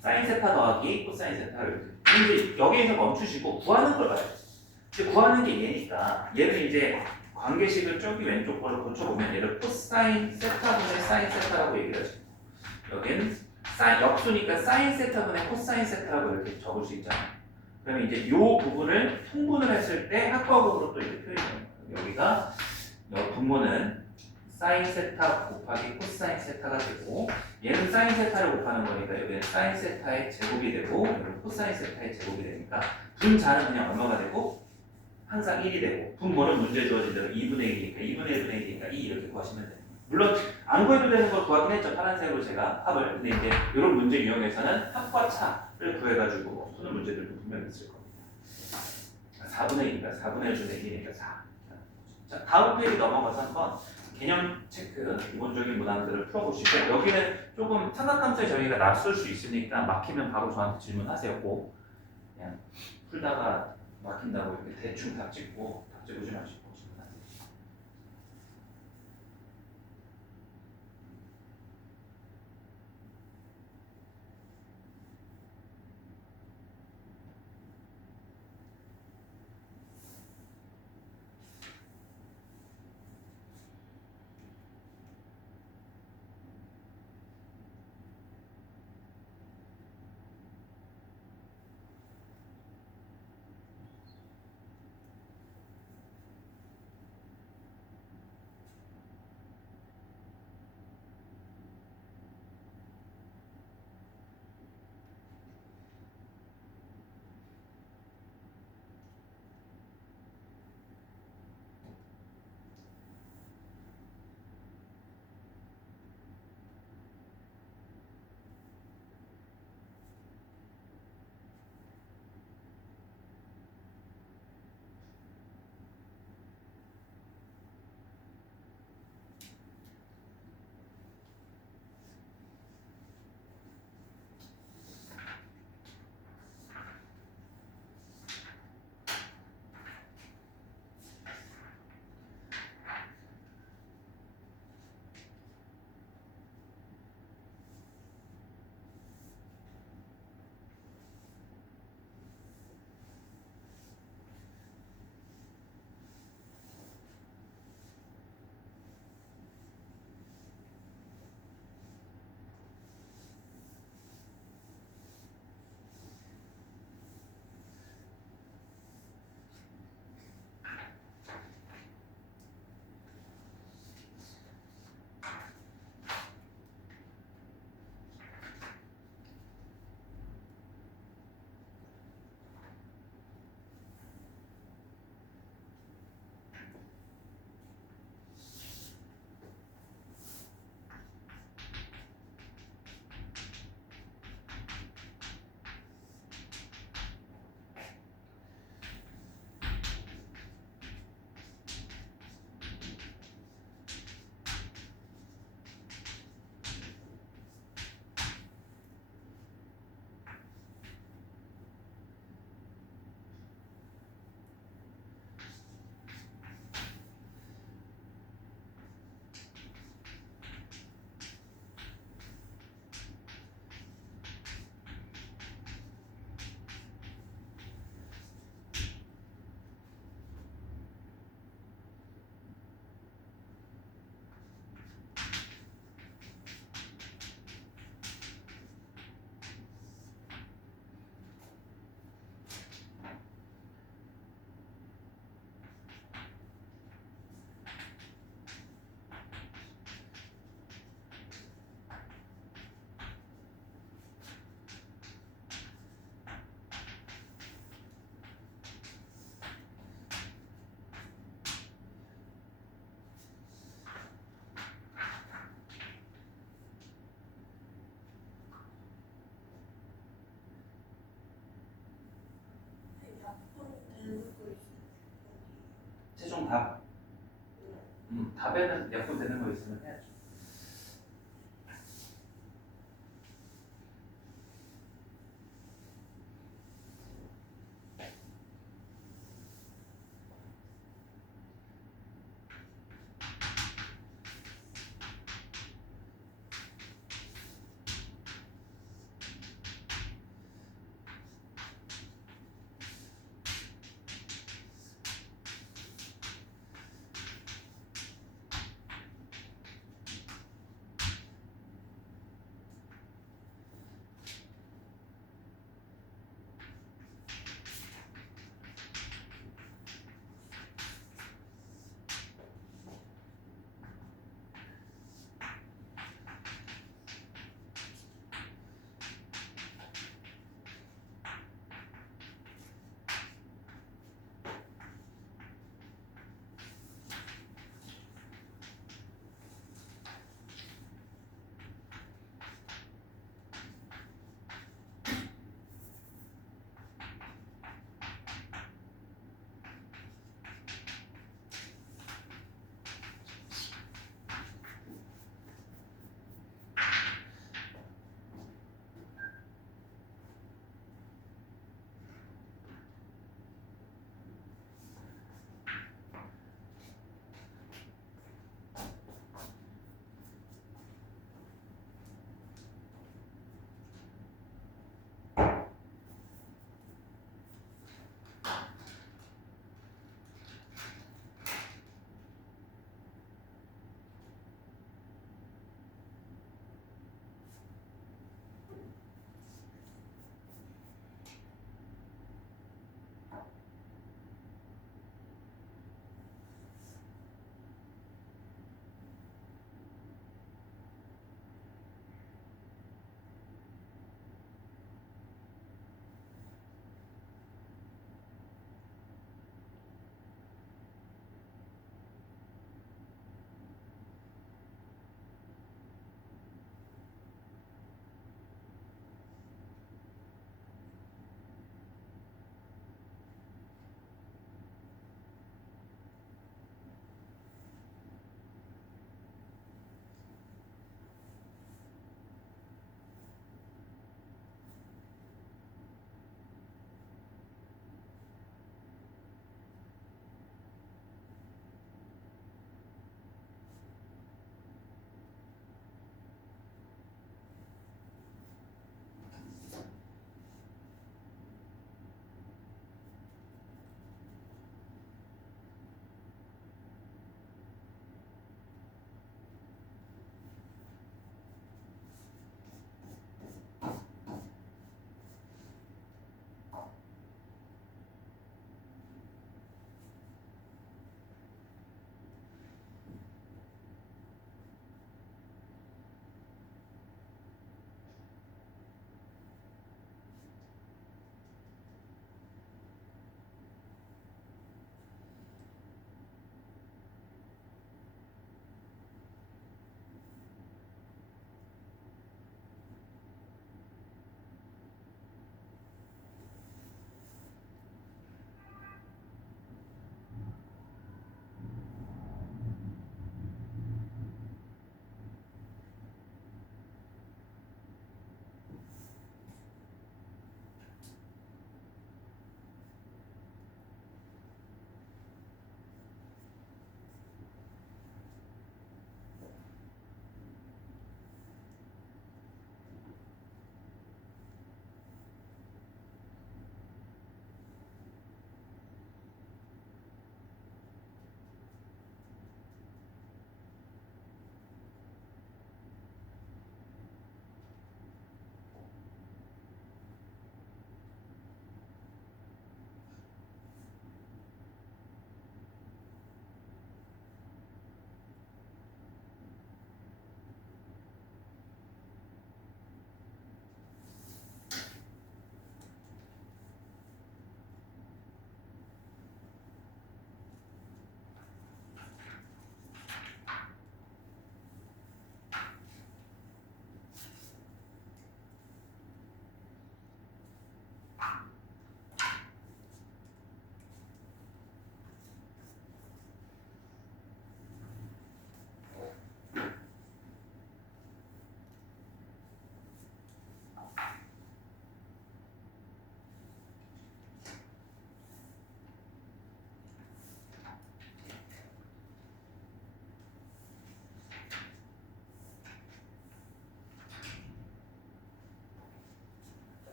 사인 세타 더하기 코사인 세타 이렇게. 이제 여기에서 멈추시고 구하는 걸 봐야죠. 이제 구하는 게 얘니까 얘는 이제 관계식을 저기 왼쪽 거를 고쳐보면 얘를 코사인 세타분의 사인 세타라고 얘기를 하죠. 여기는 역수니까 사인 세타분의 코사인 세타라고 이렇게 적을 수 있잖아요. 그러면 이제 이 부분을 통분을 했을 때 합과곱으로 또 이렇게 표현해요. 여기가 분모는 사인 세타 곱하기 코사인 세타가 되고 얘는 사인 세타를 곱하는 거니까 여기는 사인 세타의 제곱이 되고 여기는 코사인 세타의 제곱이 되니까 분자는 그냥 얼마가 되고 항상 1이 되고 분모는 문제 주어진 대로 2분의 1이니까 2분의 1분의 1이니까 2 이렇게 구하시면 돼요. 물론 안 구해도 되는 걸 구하긴 했죠. 파란색으로 제가 합을. 근데 이제 이런 문제 유형에서는 합과 차를 구해가지고 푸는 문제들도 분명히 있을 겁니다. 4분의 1이니까 4분의 1분의 1이니까 4. 자, 다음 페이지 넘어가서 한번 개념 체크, 기본적인 문항들을 풀어보시고 여기는 조금 삼각함수의 정의가 낯설 수 있으니까 막히면 바로 저한테 질문하세요. 꼭 그냥 풀다가 막힌다고 이렇게 대충 답 찍고 답 찍지 마시고 질문하세요. 최종 답. 답에는 약분되는 거 있으면 해야죠.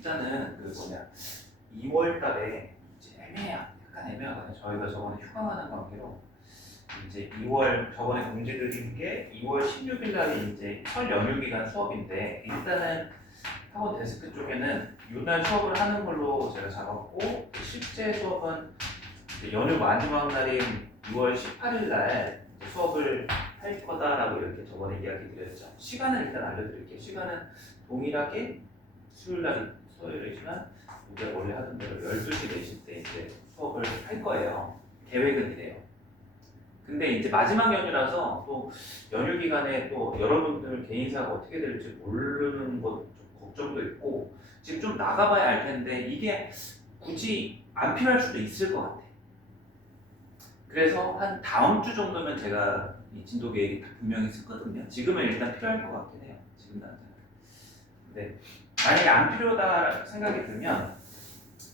일단은 그 뭐냐 2월 달에 이제 약간 애매하거든요. 저희가 저번에 휴강하는 관계로 이제 2월 저번에 공지드린 게 2월 16일 날이 이제 설 연휴 기간 수업인데 일단은 학원 데스크 쪽에는 이날 수업을 하는 걸로 제가 잡았고 실제 수업은 이제 연휴 마지막 날인 6월 18일 날 수업을 할 거다라고 이렇게 저번에 이야기 드렸죠. 시간은 일단 알려드릴게요. 시간은 동일하게 수요일 날 수요일이지만 우리가 원래 하던 대로 12시 4시 때 이제 수업을 할 거예요. 계획은 이래요. 근데 이제 마지막 연휴라서 또 연휴 기간에 또 여러분들 개인사가 어떻게 될지 모르는 것 좀 걱정도 있고 지금 좀 나가봐야 알 텐데 이게 굳이 안 필요할 수도 있을 것 같아. 그래서 한 다음 주 정도면 제가 이 진도 계획이 분명히 썼거든요. 지금은 일단 필요할 것 같긴 해요. 지금 당장. 근데 만약에 안 필요하다 생각이 들면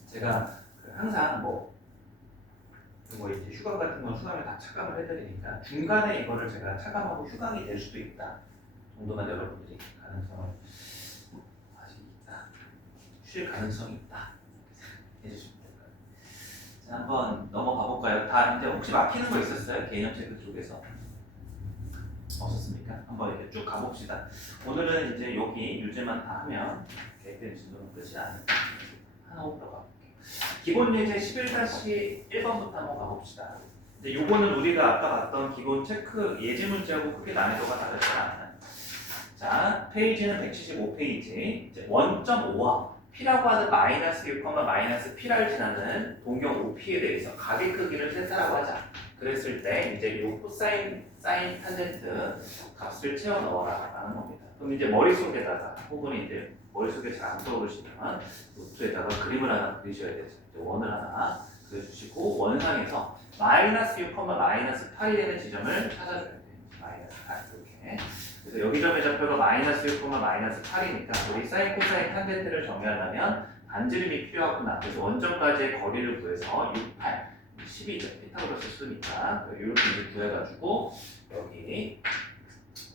제가 항상 뭐 이제 휴강 같은 건 수강을 다 차감을 해드리니까 중간에 이거를 제가 차감하고 휴강이 될 수도 있다 정도만 여러분들이 가능성을 아직 있다 쉴 가능성이 있다 해주시면 될 거예요. 자 한번 넘어가 볼까요? 다 이제 혹시 막히는 거 있었어요? 개념 체크 쪽에서 없었습니까? 한번 이제 쭉 가봅시다. 오늘은 이제 여기 유제만 다 하면 계획된 진도는 끝이 아닙니다. 하나 더 가볼게요. 기본 예제 11-1번부터 한번 가봅시다. 이제 요거는 우리가 아까 봤던 기본 체크 예제 문제하고 크게 난이도가 다르지 않아요. 자, 페이지는 175페이지. 이제 1.5와 P라고 하는 마이너스 6, 마이너스 P를 지나는 동경 OP에 대해서 가계 크기를 세타라고 하자. 그랬을 때 이제 요 코사인, 사인, 탄젠트 값을 채워 넣어라 라는 겁니다. 그럼 이제 머릿속에다가 혹은 이제 머릿속에 잘 안 떠오르시면 노트에다가 그림을 하나 그리셔야 되죠. 원을 하나 그려주시고 원상에서 마이너스 6, 마이너스 8이 되는 지점을 찾아줘야 돼요. 마이너스 8 이렇게. 그래서 여기 점의 좌표가 마이너스 6, 마이너스 8이니까 우리 사인, 코사인, 탄젠트를 정의하려면 반지름이 필요하구나. 그래서 원점까지의 거리를 구해서 6, 8, 12죠. 피타고라스 수니까 이렇게 이제 구해가지고 여기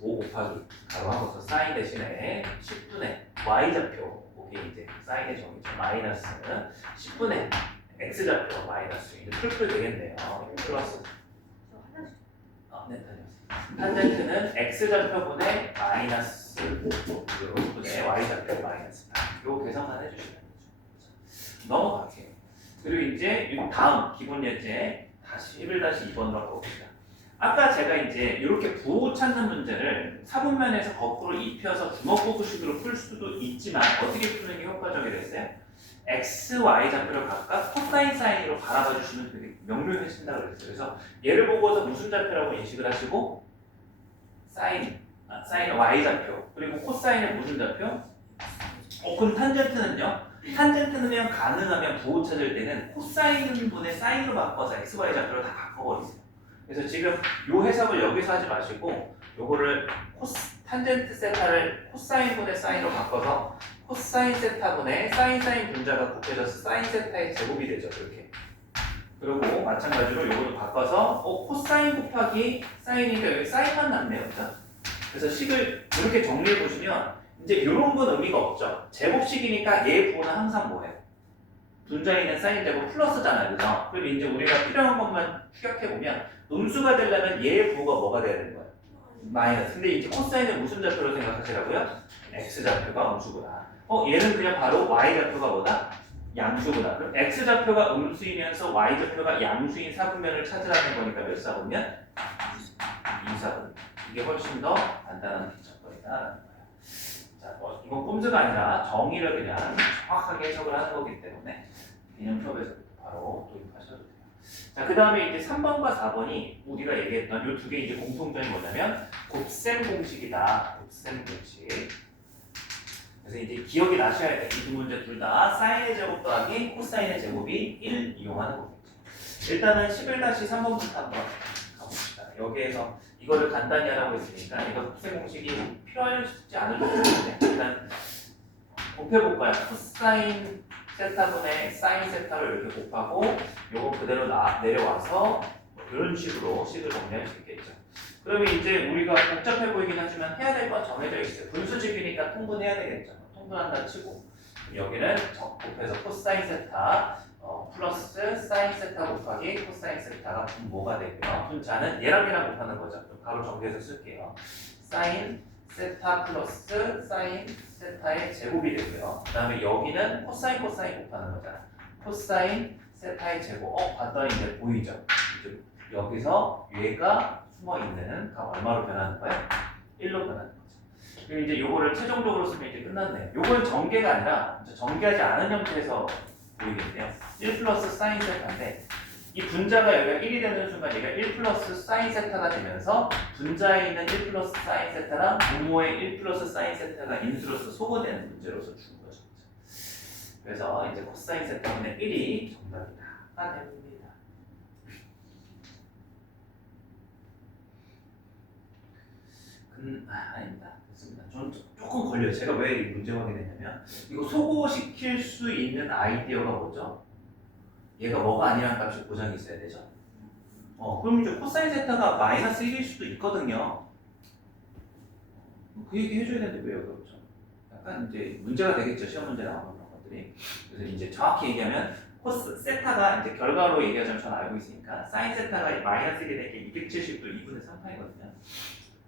5 곱하기 가로 한번서 사인 대신에 10분의 y좌표 거기 이제 사인의 정의죠. 마이너스 10분의 x좌표 마이너스 이제 풀풀 되겠네요. 플러스 네 다녀왔어요. 탄젠트는 x좌표분의 마이너스 5분의 y좌표 마이너스 8 이거 계산만 해주시면 되죠. 넘어갈게요. 그리고 이제 다음 기본 예제 다시 11-2번으로 가봅시다. 아까 제가 이제 이렇게 부호 찾는 문제를 사분면에서 거꾸로 입혀서 주먹구구식으로 풀 수도 있지만 어떻게 푸는 게 효과적이랬어요? x, y 좌표를 각각 코사인, 사인으로 바라봐 주시면 되게 명료해진다고 그랬어요. 그래서 얘를 보고서 무슨 좌표라고 인식을 하시고 사인 y 좌표 그리고 코사인은 무슨 좌표? 그럼 탄젠트는요? 탄젠트는 가능하면 부호 찾을 때는 코사인 분의 사인으로 바꿔서 x, y 좌표를 다 바꿔버리세요. 그래서 지금 요 해석을 여기서 하지 마시고 요거를 탄젠트 세타를 코사인 분의 사인으로 바꿔서 코사인 세타 분의 사인 분자가 곱해져서 사인 세타의 제곱이 되죠. 이렇게. 그리고 마찬가지로 요거도 바꿔서 코사인 곱하기 사인인데 여기 사인만 남네요. 그죠? 그래서 식을 이렇게 정리해 보시면 이제 이런 건 의미가 없죠. 제곱식이니까 얘 부호는 항상 뭐예요? 분자에 있는 사인 제곱 플러스잖아요. 그죠? 그럼 이제 우리가 필요한 것만 추격해보면 음수가 되려면 얘의 부호가 뭐가 돼야 되는 거예요? 마이너스. 근데 이제 코사인은 무슨 좌표로 생각하시라고요? x좌표가 음수구나. 얘는 그냥 바로 y좌표가 뭐다? 양수구나. 그럼 x좌표가 음수이면서 y좌표가 양수인 사분면을 찾으라는 거니까 몇 사분면? 2사분. 이게 훨씬 더 간단한 기초거리다라는 거예요. 자, 이건 꼼수가 아니라 정의를 그냥 정확하게 해석을 하는 거기 때문에 개념 수업에서부터 바로 도입하셔도 돼요. 자, 그 다음에 이제 3번과 4번이 우리가 얘기했던 이 두 개 이제 공통점이 뭐냐면 곱셈 공식이다. 곱셈 공식. 그래서 이제 기억이 나셔야 돼. 이 두 문제 둘 다 사인의 제곱 더하기 코사인의 제곱이 1 이용하는 거겠죠. 일단은 11-3번부터 한번 가봅시다. 여기에서 이거를 간단히 하라고 했으니까 이거 곱셈 공식이 필요하지 않을 것 같은데 일단 곱해볼까요? 코사인 세타분의 사인 세타를 이렇게 곱하고 요거 그대로 내려와서 이런 식으로 식을 정리할 수 있겠죠. 그러면 이제 우리가 복잡해 보이긴 하지만 해야 될 건 정해져 있어요. 분수집이니까 통분해야 되겠죠. 통분한다 치고 여기는 곱해서 코사인 세타 플러스 사인 세타 곱하기 코사인 세타가 분모가 되고요. 분자는 얘랑 곱하는 거죠. 바로 정리해서 쓸게요. 사인 세타 플러스 사인 세타의 제곱이 되고요. 그 다음에 여기는 코사인 곱하는 거잖아. 코사인 세타의 제곱. 봤더니 이제 보이죠? 이제 여기서 얘가 숨어있는 값 얼마로 변하는 거야? 1로 변하는 거죠. 그리고 이제 요거를 최종적으로 쓰면 이제 끝났네요. 요건 전개가 아니라 전개하지 않은 형태에서 보이겠네요. 1 플러스 사인 세타인데 이 분자가 여기가 1이 되는 순간 얘가 1 플러스 사인 세타가 되면서 분자에 있는 1 플러스 사인 세타랑 분모의 1 플러스 사인 세타가 인수로서 소거되는 문제로서 준 거죠. 그래서 이제 코사인 세타분의 1이 정답이다 됩니다. 아닙니다. 됐습니다. 저는 조금 걸려요. 제가 왜 이 문제 확인했냐면 이거 소거시킬 수 있는 아이디어가 뭐죠? 얘가 뭐가 아니란 값이 고정이 있어야 되죠? 그럼 이제 코사인 세타가 마이너스 1일 수도 있거든요. 그 얘기 해줘야 되는데 왜요? 그렇죠? 약간 이제 문제가 되겠죠. 시험 문제 나오는 그런 것들이. 그래서 이제 정확히 얘기하면 세타가 이제 결과로 얘기하자면 저는 알고 있으니까 사인 세타가 마이너스 1이 되는 게 270도 2분의 3파이거든요.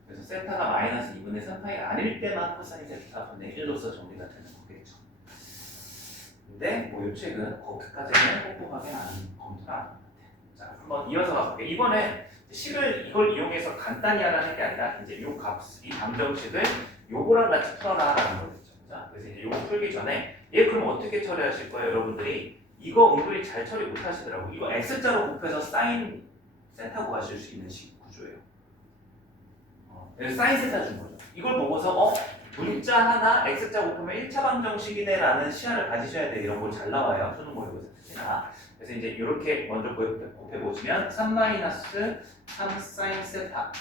그래서 세타가 마이너스 2분의 3파이가 아닐 때만 코사인 세타 분의 1로서 정리가 되는 거겠죠. 근데 뭐 이 책은 거기까지는 꼼꼼하게 검토를 안 하는 것 같아요. 자, 한번 이어서 가볼게요. 이번에 식을 이걸 이용해서 간단히 하라는 게 아니라 이제 요 값, 이 방정식을 요거랑 같이 풀어라라는 거겠죠. 자, 그래서 이제 요거 풀기 전에 얘 그럼 어떻게 처리하실 거예요, 여러분들이? 이거 은근히 잘 처리 못 하시더라고. 이거 x자로 곱해서 사인 세타 구하실 수 있는 식 구조예요. 그래서 사인 세타 준 거죠. 이걸 보고서 문자 하나 x자 곱하면 1차 방정식이네 라는 시야를 가지셔야 돼요. 이런 거 잘 나와요. 수능 모의고사 특히나. 그래서 이제 이렇게 먼저 곱해보시면 3-3 사인 세타는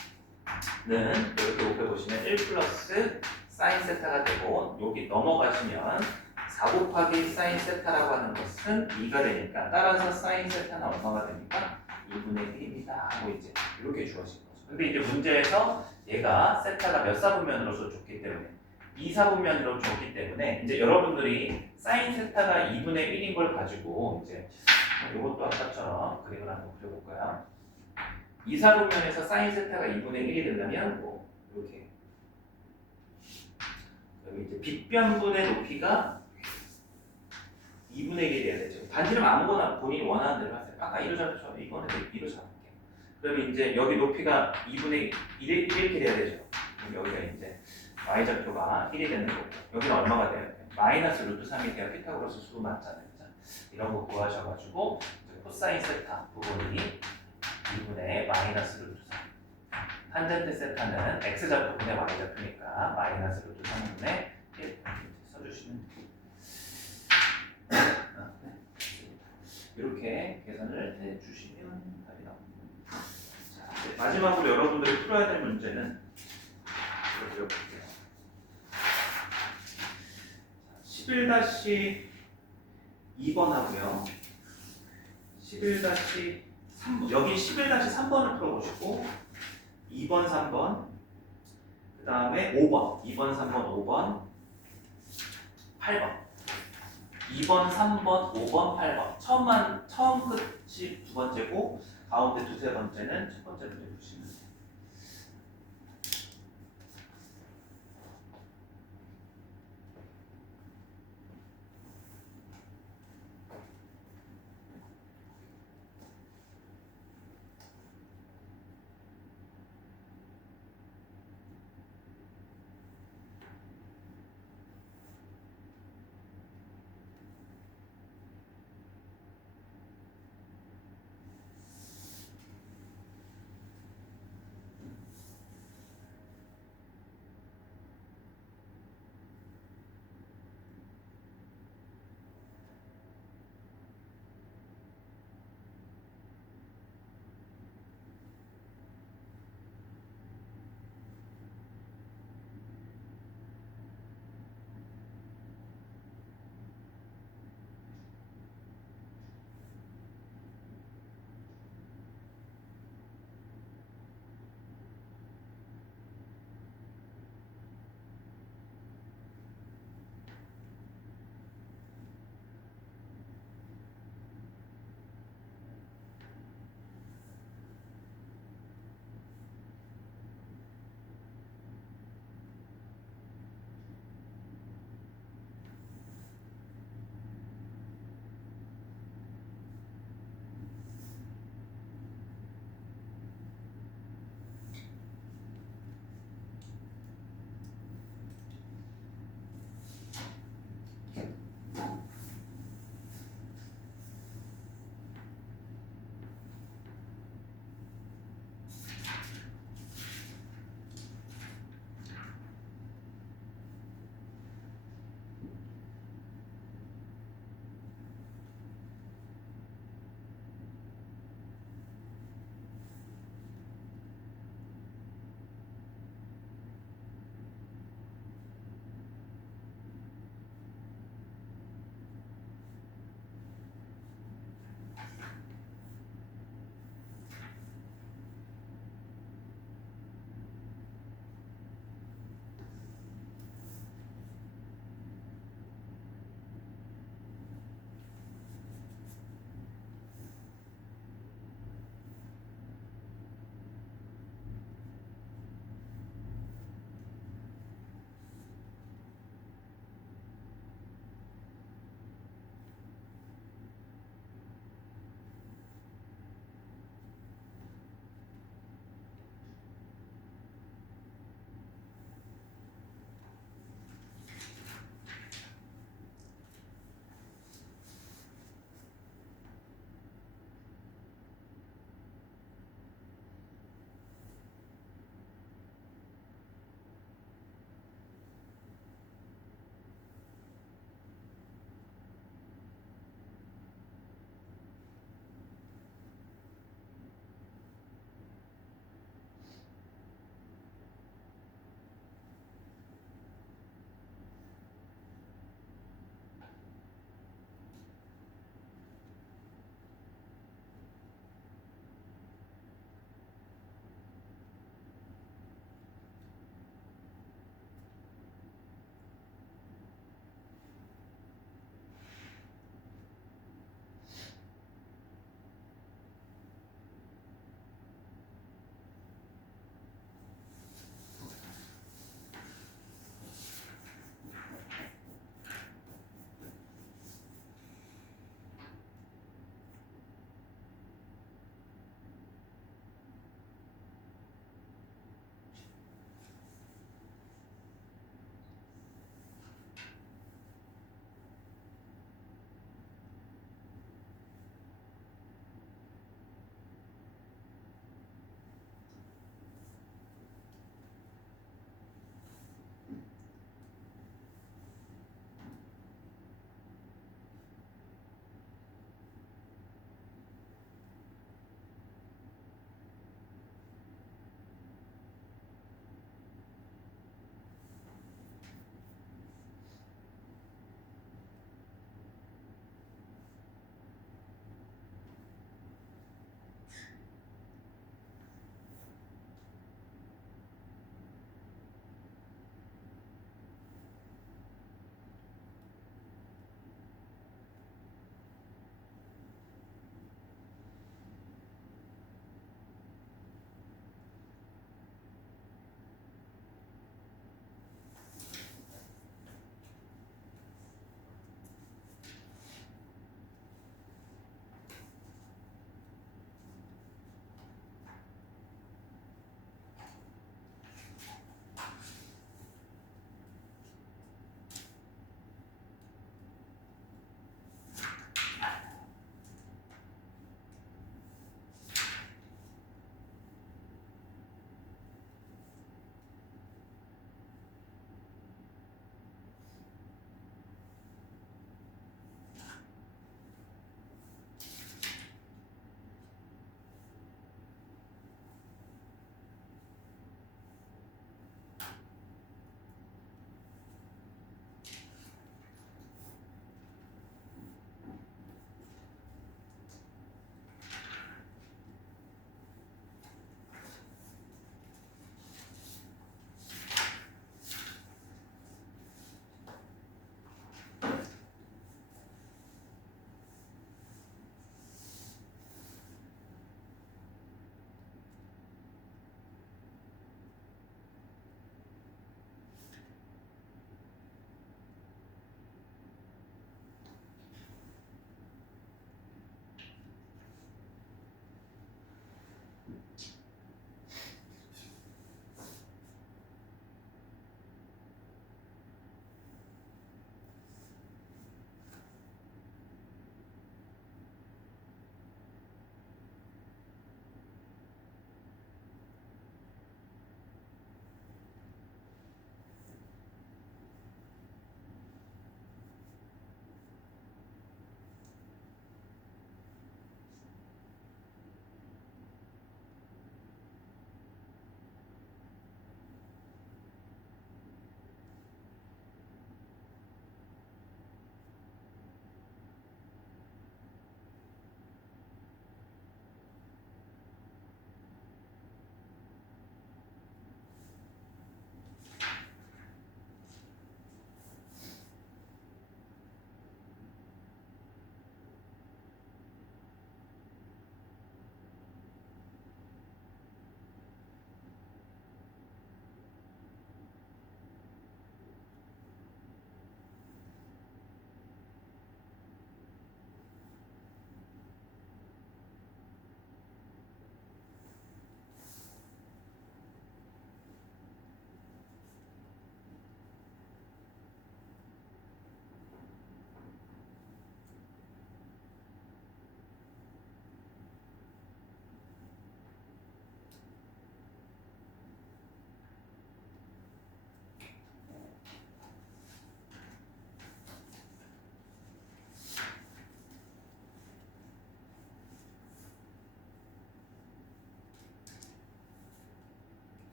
이렇게 곱해보시면 1 플러스 사인 세타가 되고 여기 넘어가시면 4 곱하기 사인 세타라고 하는 것은 2가 되니까 따라서 사인 세타는 얼마가 됩니까? 2분의 1입니다 하고 이제 이렇게 주어진 거죠. 근데 이제 문제에서 얘가 세타가 몇 사분면으로서 줬기 때문에 2사분면으로 줬기 때문에 이제 여러분들이 사인 세타가 2분의 1인 걸 가지고 이제 이것도 아까처럼 그림을 한번 그려볼까요? 2사분면에서 사인 세타가 2분의 1이 된다면 뭐 이렇게 여기 이제 빗변분의 높이가 2분의 1이 돼야 되죠. 반지름 아무거나 본인이 원하는 대로 하세요. 아까 2로 잡죠. 이거는 2로 잡을게요. 그러면 이제 여기 높이가 2분의 1 이렇게 돼야 되죠. 그럼 여기가 이제 y좌표가 1이 되는 거고 여기는 얼마가 돼야 돼요? 마이너스 루트 3이 돼야 피타고라스 수 맞잖아요. 이런 거 구하셔가지고 코사인 세타 부분이 2분의 마이너스 루트 3 탄젠트 세타는 x좌표분의 y좌표니까 마이너스 루트 3분의 1 써주시면 돼요. 이렇게 계산을 해주시면 답이 나옵니다. 자, 마지막으로 여러분들이 풀어야 될 문제는 이렇게 볼게요. 11-2번 하고요. 11-3번 여기 11-3번을 풀어보시고 2번, 3번 그 다음에 5번 2번, 3번, 5번 8번 2번, 3번, 5번, 8번 처음 끝이 두 번째고 가운데 두세 번째는 첫 번째 문제 보시면 돼요.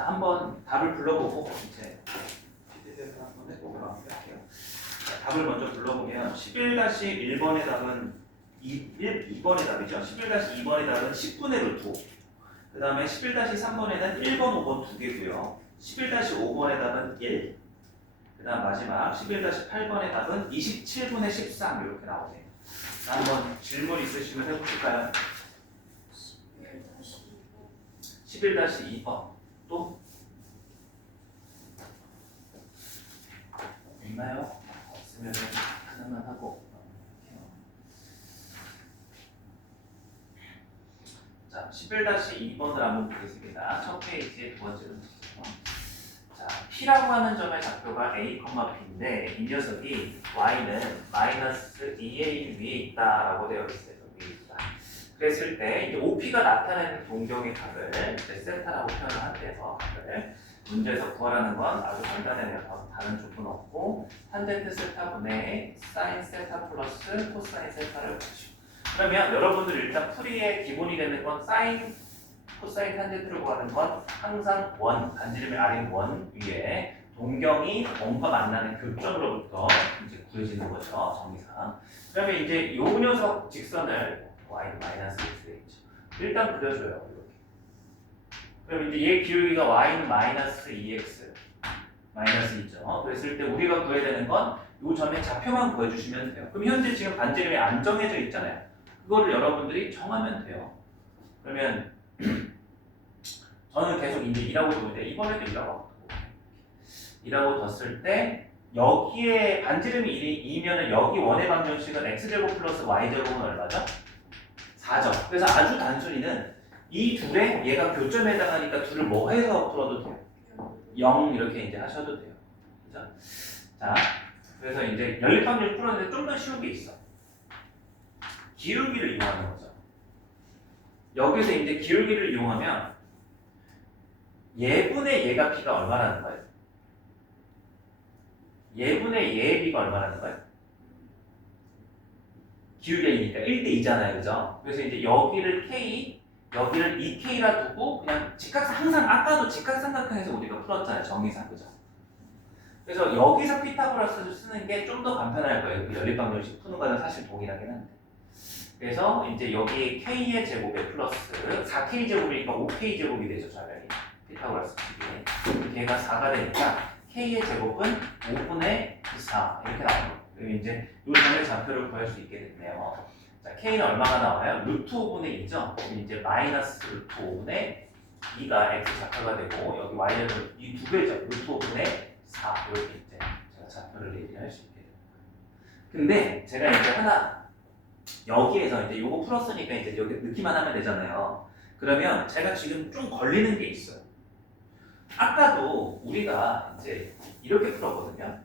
자, 한번 답을 불러보고 이제 PPT에서 한번 해보도록 할게요. 자, 답을 먼저 불러보면 11-1번의 답은 2번의 답이죠. 11-2번의 답은 10분의 루트 5. 그 다음에 11-3번에는 1번, 5번 두 개고요. 11-5번의 답은 1. 그 다음 마지막 11-8번의 답은 27분의 13 이렇게 나오네요. 자, 한번 질문 있으시면 해보실까요? 11-2번 또? 있나요? 없으면 하나만 하고. 자, 11-2번을 한번 보겠습니다. 첫 페이지의 두 번째 문제죠. 자, P라고 하는 점의 좌표가 A, B인데 이 녀석이 Y는 마이너스 2A 위에 있다라고 되어 있어요. 위에 있다. 그랬을 때 이제 OP가 나타내는 동경의 각을 이제 세타라고 표현을 한대요. 각을 문제에서 구하라는 건 아주 간단해요. 다른 조건 없고 탄젠트 세타분의 사인 세타 플러스 코사인 세타를 구하시고. 그러면 여러분들 일단 풀이의 기본이 되는 건 사인, 코사인, 탄젠트를 구하는 건 항상 원, 반지름의 아래 원 위에 동경이 뭔가 만나는 교점으로부터 이제 구해지는 거죠. 정의상. 그러면 이제 요 녀석 직선을 y 마이너스 x 되겠죠. 일단 그려줘요. 이렇게. 그럼 이제 얘 기울기가 y는 마이너스 2x 마이너스 2죠. 그랬을 때 우리가 구해야 되는 건 요 점의 좌표만 구해주시면 돼요. 그럼 현재 지금 반지름이 안 정해져 있잖아요. 그거를 여러분들이 정하면 돼요. 그러면 저는 계속 이제 2라고 두는데 이번에도 2라고 뒀을 때 여기에 반지름이 2면은 여기 원의 방정식은 x제곱 플러스 y제곱은 얼마죠? 4죠. 그래서 아주 단순히는 이 둘에 얘가 교점에 해당하니까 둘을 뭐 해서 풀어도 돼요? 0 이렇게 이제 하셔도 돼요. 그죠? 자, 그래서 이제 연립방정식 풀었는데 좀 더 쉬운 게 있어. 기울기를 이용하는 거죠. 여기서 이제 기울기를 이용하면 예분의 얘가 B가 얼마라는 거예요? 예분의 얘의 B가 얼마라는 거예요? 기울기가 1대 2잖아요. 그죠? 그래서 이제 여기를 K, 여기를 2K라 두고 그냥 직각상 항상 아까도 직각삼각형에서 우리가 풀었잖아요. 정의상. 그죠? 그래서 여기서 피타고라스를 쓰는 게 좀 더 간편할 거예요. 그 연립방정식 푸는 거는 사실 동일하긴 한데. 그래서 이제 여기 K의 제곱에 플러스 4K 제곱이니까 5K 제곱이 되죠. 좌변이. 피타고라스 식이. 걔가 4가 되니까 K의 제곱은 5분의 4 이렇게 나와요. 그리고 이제 이 점의 좌표를 구할 수 있게 됐네요. 자, K는 얼마가 나와요? 루트 5분의 2죠. 이제 마이너스 루트 5분의 2가 X 좌표가 되고 여기 Y는 이 두 배죠. 루트 5분의 4 이렇게 이제 제가 좌표를 얘기할 수 있게 됩니다. 근데 제가 이제 하나 여기에서 이제 요거 풀었으니까 이제 여기 넣기만 하면 되잖아요. 그러면 제가 지금 좀 걸리는 게 있어요. 아까도 우리가 이제 이렇게 풀었거든요.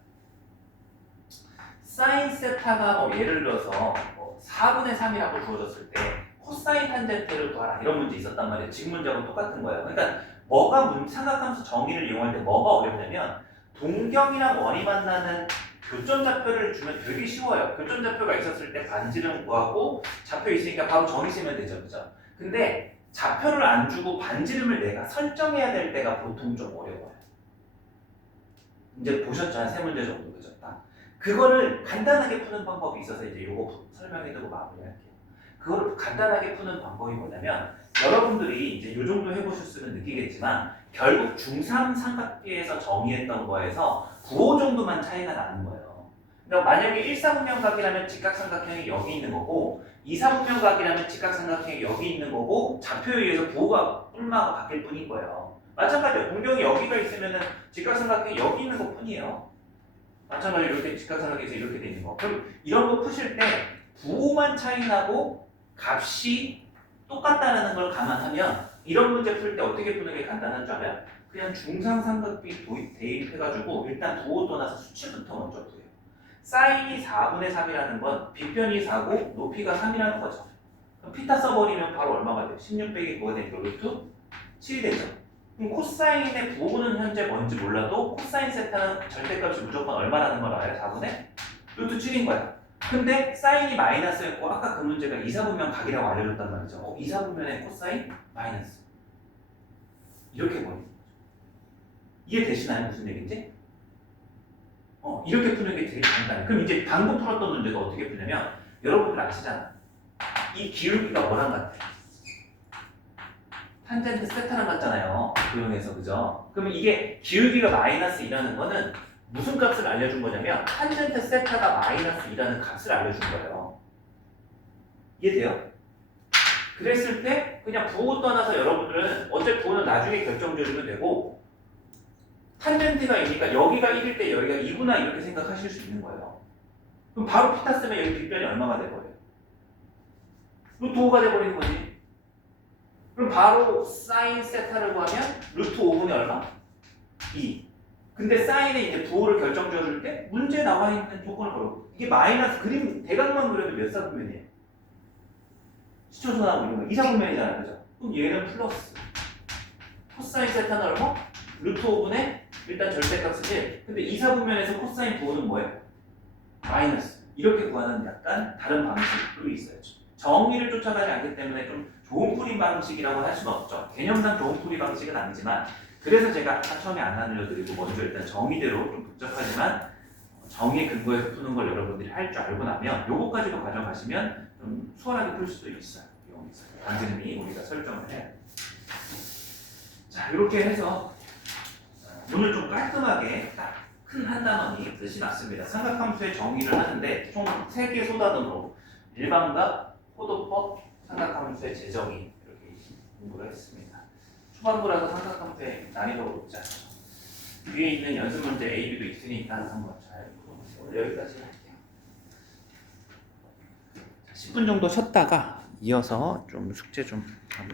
사인 세타가 뭐 예를 들어서 뭐 4분의 3이라고 주어졌을 때 코사인 탄젠트를 구하라 이런 문제 있었단 말이에요. 지금 문제하고 똑같은 거예요. 그러니까 뭐가 삼각함수 정의를 이용할 때 뭐가 어렵냐면 동경이랑 원이 만나는 교점 좌표를 주면 되게 쉬워요. 교점 좌표가 있었을 때 반지름 구하고 좌표 있으니까 바로 정의 쓰면 되죠. 그죠? 근데 좌표를 안 주고 반지름을 내가 설정해야 될 때가 보통 좀 어려워요. 이제 보셨죠? 한 세 문제 정도 그죠? 그거를 간단하게 푸는 방법이 있어서 이제 요거 설명해두고 마무리할게요. 그거를 간단하게 푸는 방법이 뭐냐면 여러분들이 이제 요 정도 해보실 수는 느끼겠지만 결국 중3 삼각비에서 정의했던 거에서 9호 정도만 차이가 나는 거예요. 그러니까 만약에 1사분면각이라면 직각삼각형이 여기 있는 거고 2사분면각이라면 직각삼각형이 여기 있는 거고 좌표에 의해서 9호가 뿔마가 바뀔 뿐인 거예요. 마찬가지로 동경이 여기가 있으면은 직각삼각형이 여기 있는 것 뿐이에요. 마찬가지로 이렇게 직각삼각형에서 이렇게 돼 있는 거. 그럼 이런 거 푸실 때 9호만 차이 나고 값이 똑같다는 걸 감안하면 이런 문제 풀 때 어떻게 푸는 게 간단한 줄 알아요? 그냥 중상삼각비 대입해가지고 일단 도호 떠나서 수치부터 먼저 구해요. 사인이 4분의 3이라는 건 빗변이 4고 높이가 3이라는 거죠. 그럼 피타 써버리면 바로 얼마가 돼요? 16 빼기 9가 되니까 루트 7이 되죠. 그럼 코사인의 부호는 현재 뭔지 몰라도 코사인 세타는 절대값이 무조건 얼마라는 걸 알아요? 4분의 루트 7인 거야. 근데 사인이 마이너스였고 아까 그 문제가 2사분면 각이라고 알려줬단 말이죠. 2사분면의 코사인 마이너스 이렇게 보이는 거죠. 이해되시나요? 무슨 얘기인지? 이렇게 푸는 게 되게 간단해. 그럼 이제 방금 풀었던 문제가 어떻게 풀냐면 여러분들 아시잖아. 이 기울기가 뭐랑 같아? 탄젠트 세타랑 같잖아요. 도형에서 그죠? 그러면 이게 기울기가 마이너스 2라는 거는 무슨 값을 알려준 거냐면 탄젠트 세타가 마이너스 2라는 값을 알려준 거예요. 이해돼요? 그랬을 때 그냥 부호 떠나서 여러분들은 어차피 부호는 나중에 결정지어주면 되고 탄젠트가 2니까 여기가 1일 때 여기가 2구나 이렇게 생각하실 수 있는 거예요. 그럼 바로 피타 쓰면 여기 뒷변이 얼마가 돼버려요? 루트 5가 돼버리는 거지. 그럼 바로 사인 세타를 구하면 루트 5분의 얼마? 2. 근데 사인에 이제 부호를 결정지어줄 때 문제에 나와 있는 조건을 걸고 이게 마이너스 그림 대각만 그려도 몇 사분면이에요? 시초선하고 이런 거 2사분면이잖아요. 그죠? 그럼 얘는 플러스 코사인 세타는 얼마? 루트 5분의 일단 절대값이지. 근데 2사분면에서 코사인 부호는 뭐예요? 마이너스. 이렇게 구하는 약간 다른 방식도 있어요. 정의를 쫓아가지 않기 때문에 좀 좋은 풀이 방식이라고 할 수는 없죠. 개념상 좋은 풀이 방식은 아니지만 그래서 제가 처음에 안 알려드리고 먼저 일단 정의대로 좀 복잡하지만 정의 근거에서 푸는 걸 여러분들이 할 줄 알고 나면 요거까지도 가져가시면 좀 수월하게 풀 수도 있어요. 단순히 우리가 설정을 해야 돼요. 자, 이렇게 해서 오늘 좀 깔끔하게 딱 큰 한 단원이 뜻이 났습니다. 삼각함수의 정의를 하는데 총 3개 소단으로 일반과 호도법, 삼각함수의 재정의 이렇게 공부를 했습니다. 초반부라서 삼각함수의 난이도가 높지 않죠. 위에 있는 연습 문제 A, B도 있으니까 한번 잘 풀어보세요. 오늘 여기까지 할게요. 10분 정도 쉬었다가 이어서 좀 숙제 좀 마무리.